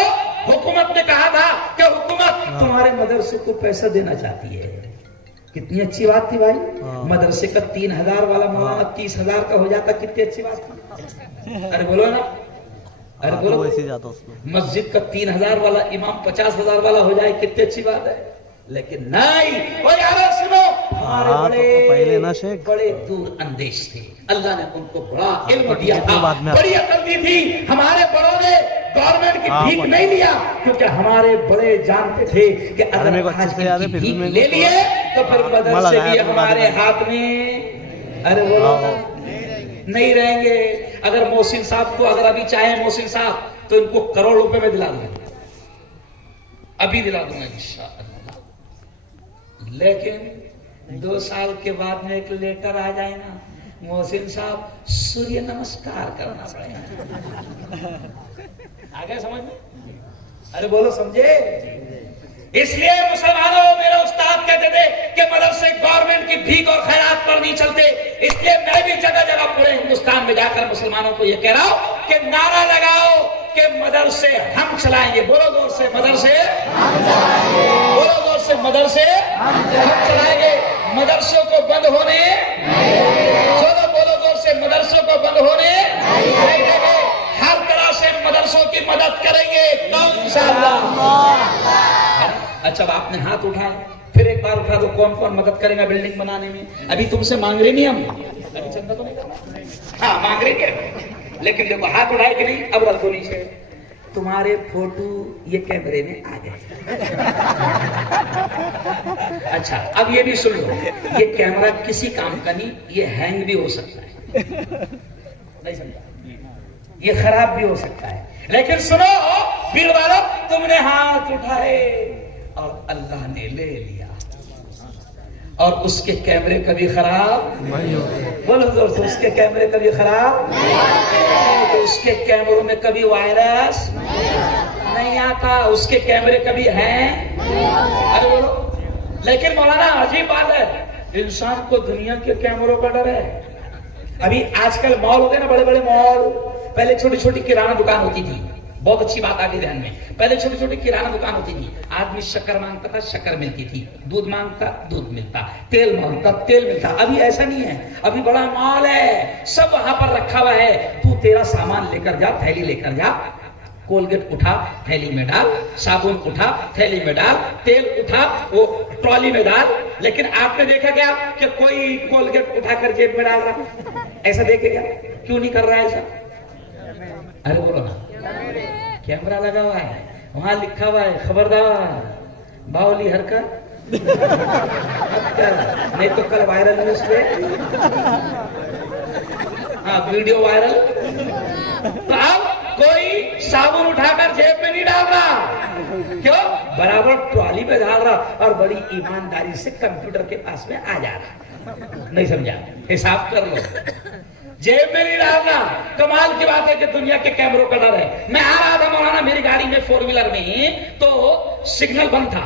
حکومت نے کہا تھا کہ حکومت تمہارے مدرسے کو پیسہ دینا چاہتی ہے۔ کتنی اچھی بات تھی بھائی، مدرسے کا 3000 والا مولانا 30,000 کا ہو جاتا، کتنی اچھی بات تھی۔ ارے بولو نا، ارے بولو، مسجد کا 3000 والا امام 50,000 والا ہو جائے، کتنی اچھی بات ہے۔ لیکن نہیں، وہ یارو سنو، ہمارے بڑے دور اندیش تھے، اللہ نے ان کو بڑا علم دیا تھا، بڑی عقل دی تھی۔ ہمارے بڑوں نے گورنمنٹ کی بھیک نہیں لیا، کیونکہ ہمارے بڑے جانتے تھے کہ اگر آج کی بھیک لے لیے تو پھر مدرسے بھی ہمارے ہاتھ میں، ارے بولو نہیں رہیں گے۔ اگر محسن صاحب کو اگر ابھی چاہیں محسن صاحب تو ان کو کروڑ روپے میں دلا دوں گا، ابھی دلا دوں گا انشاءاللہ، لیکن 2 سال کے بعد میں ایک لیٹر آ جائے نا، محسن صاحب سوریہ نمسکار کرنا پڑے گا۔ آگے سمجھ میں؟ ارے بولو سمجھے؟ اس لیے مسلمانوں میرے استاد کہتے تھے کہ مدرسے گورنمنٹ کی بھیک اور خیرات پر نہیں چلتے۔ اس لیے میں بھی جگہ جگہ پورے ہندوستان میں جا کر مسلمانوں کو یہ کہہ رہا ہوں کہ نعرہ لگاؤ کہ مدرسے ہم چلائیں گے۔ بولو زور سے، مدرسے ہم چلائیں گے، بولو زور سے، مدرسے ہم چلائیں گے، مدرسوں کو بند ہونے چلو، بولو زور سے، مدرسوں کو بند ہونے نہیں دیں گے، ہر طرح سے مدرسوں کی مدد کریں گے انشاءاللہ۔ اچھا آپ نے ہاتھ اٹھائے، پھر ایک بار اٹھا دو، کون کون مدد کرے گا بلڈنگ بنانے میں؟ ابھی تم سے مانگ رہے نہیں، ہم ابھی چندہ تو نہیں کرنا، ہاں مانگ رہے کیا، لیکن دیکھو ہاتھ اٹھائے کہ نہیں، اب رکھو نیچے۔ تمہارے فوٹو یہ کیمرے میں آ گئے۔ اچھا اب یہ بھی سن لو، یہ کیمرہ کسی کام کا نہیں، یہ ہینگ بھی ہو سکتا ہے، نہیں سمجھا، یہ خراب بھی ہو سکتا ہے، لیکن سنو پھر والو، تم نے ہاتھ اٹھائے اور اللہ نے لے لیا، اور اس کے کیمرے کبھی خراب نہیں ہوتے، بولو زور سے، اس کے کیمرے کبھی خراب نہیں ہوتے، اس کے کیمروں میں کبھی وائرس نہیں آتا، اس کے کیمرے کبھی ہیں، ارے بولو۔ لیکن مولانا عجیب بات ہے، انسان کو دنیا کے کیمروں کا ڈر ہے۔ ابھی آج کل مال ہوتے نا، بڑے بڑے مال، پہلے چھوٹی چھوٹی کرانہ دکان ہوتی تھی، بہت اچھی بات آ گئی ذہن میں، پہلے چھوٹی چھوٹی کرانہ دکان ہوتی تھی، آدمی شکر مانگتا تھا شکر ملتی تھی، دودھ مانگتا دودھ ملتا، تیل مانگتا تیل ملتا۔ ابھی ایسا نہیں ہے، ابھی بڑا مال ہے، سب وہاں پر رکھا ہوا ہے، تو تیرا سامان لے کر جا، تھیلی لے کر جا، کولگیٹ اٹھا تھیلی میں ڈال، صابن اٹھا تھیلی میں ڈال، تیل اٹھا وہ ٹرالی میں ڈال۔ لیکن آپ نے دیکھا کیا کہ کوئی کولگیٹ اٹھا کر جیب میں ڈال رہا؟ ایسا دیکھے کیا؟ کیوں نہیں کر رہا ہے ایسا؟ ارے بولو نا، کیمرہ لگا ہوا ہے، وہاں لکھا ہوا ہے خبردار باولی حرکت نہیں تو کل وائرل نیوز پہ، ہاں ویڈیو وائرل۔ تو اب کوئی صابن اٹھا کر جیب میں نہیں ڈال رہا، کیوں؟ برابر ٹرالی میں ڈال رہا، اور بڑی ایمانداری سے کمپیوٹر کے پاس میں آ جا رہا۔ نہیں سمجھا؟ حساب کر لو، جیب میں نہیں ڈالنا۔ کمال کی بات ہے کہ دنیا کے کیمروں کا ڈر ہے۔ میں آ رہا تھا مولانا میری گاڑی میں 4 ویلر میں، تو سگنل بند تھا،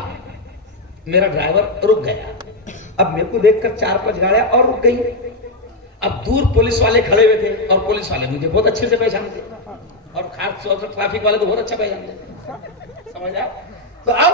میرا ڈرائیور رک گیا، اب میرے کو دیکھ کر 4-5 گاڑیاں اور رک گئی، اب دور پولیس والے کھڑے ہوئے تھے، اور پولیس والے مجھے بہت اچھے سے پہچانتے، اور خاص طور سے ٹریفک والے تو بہت اچھا پہچانتے، سمجھا؟ تو اب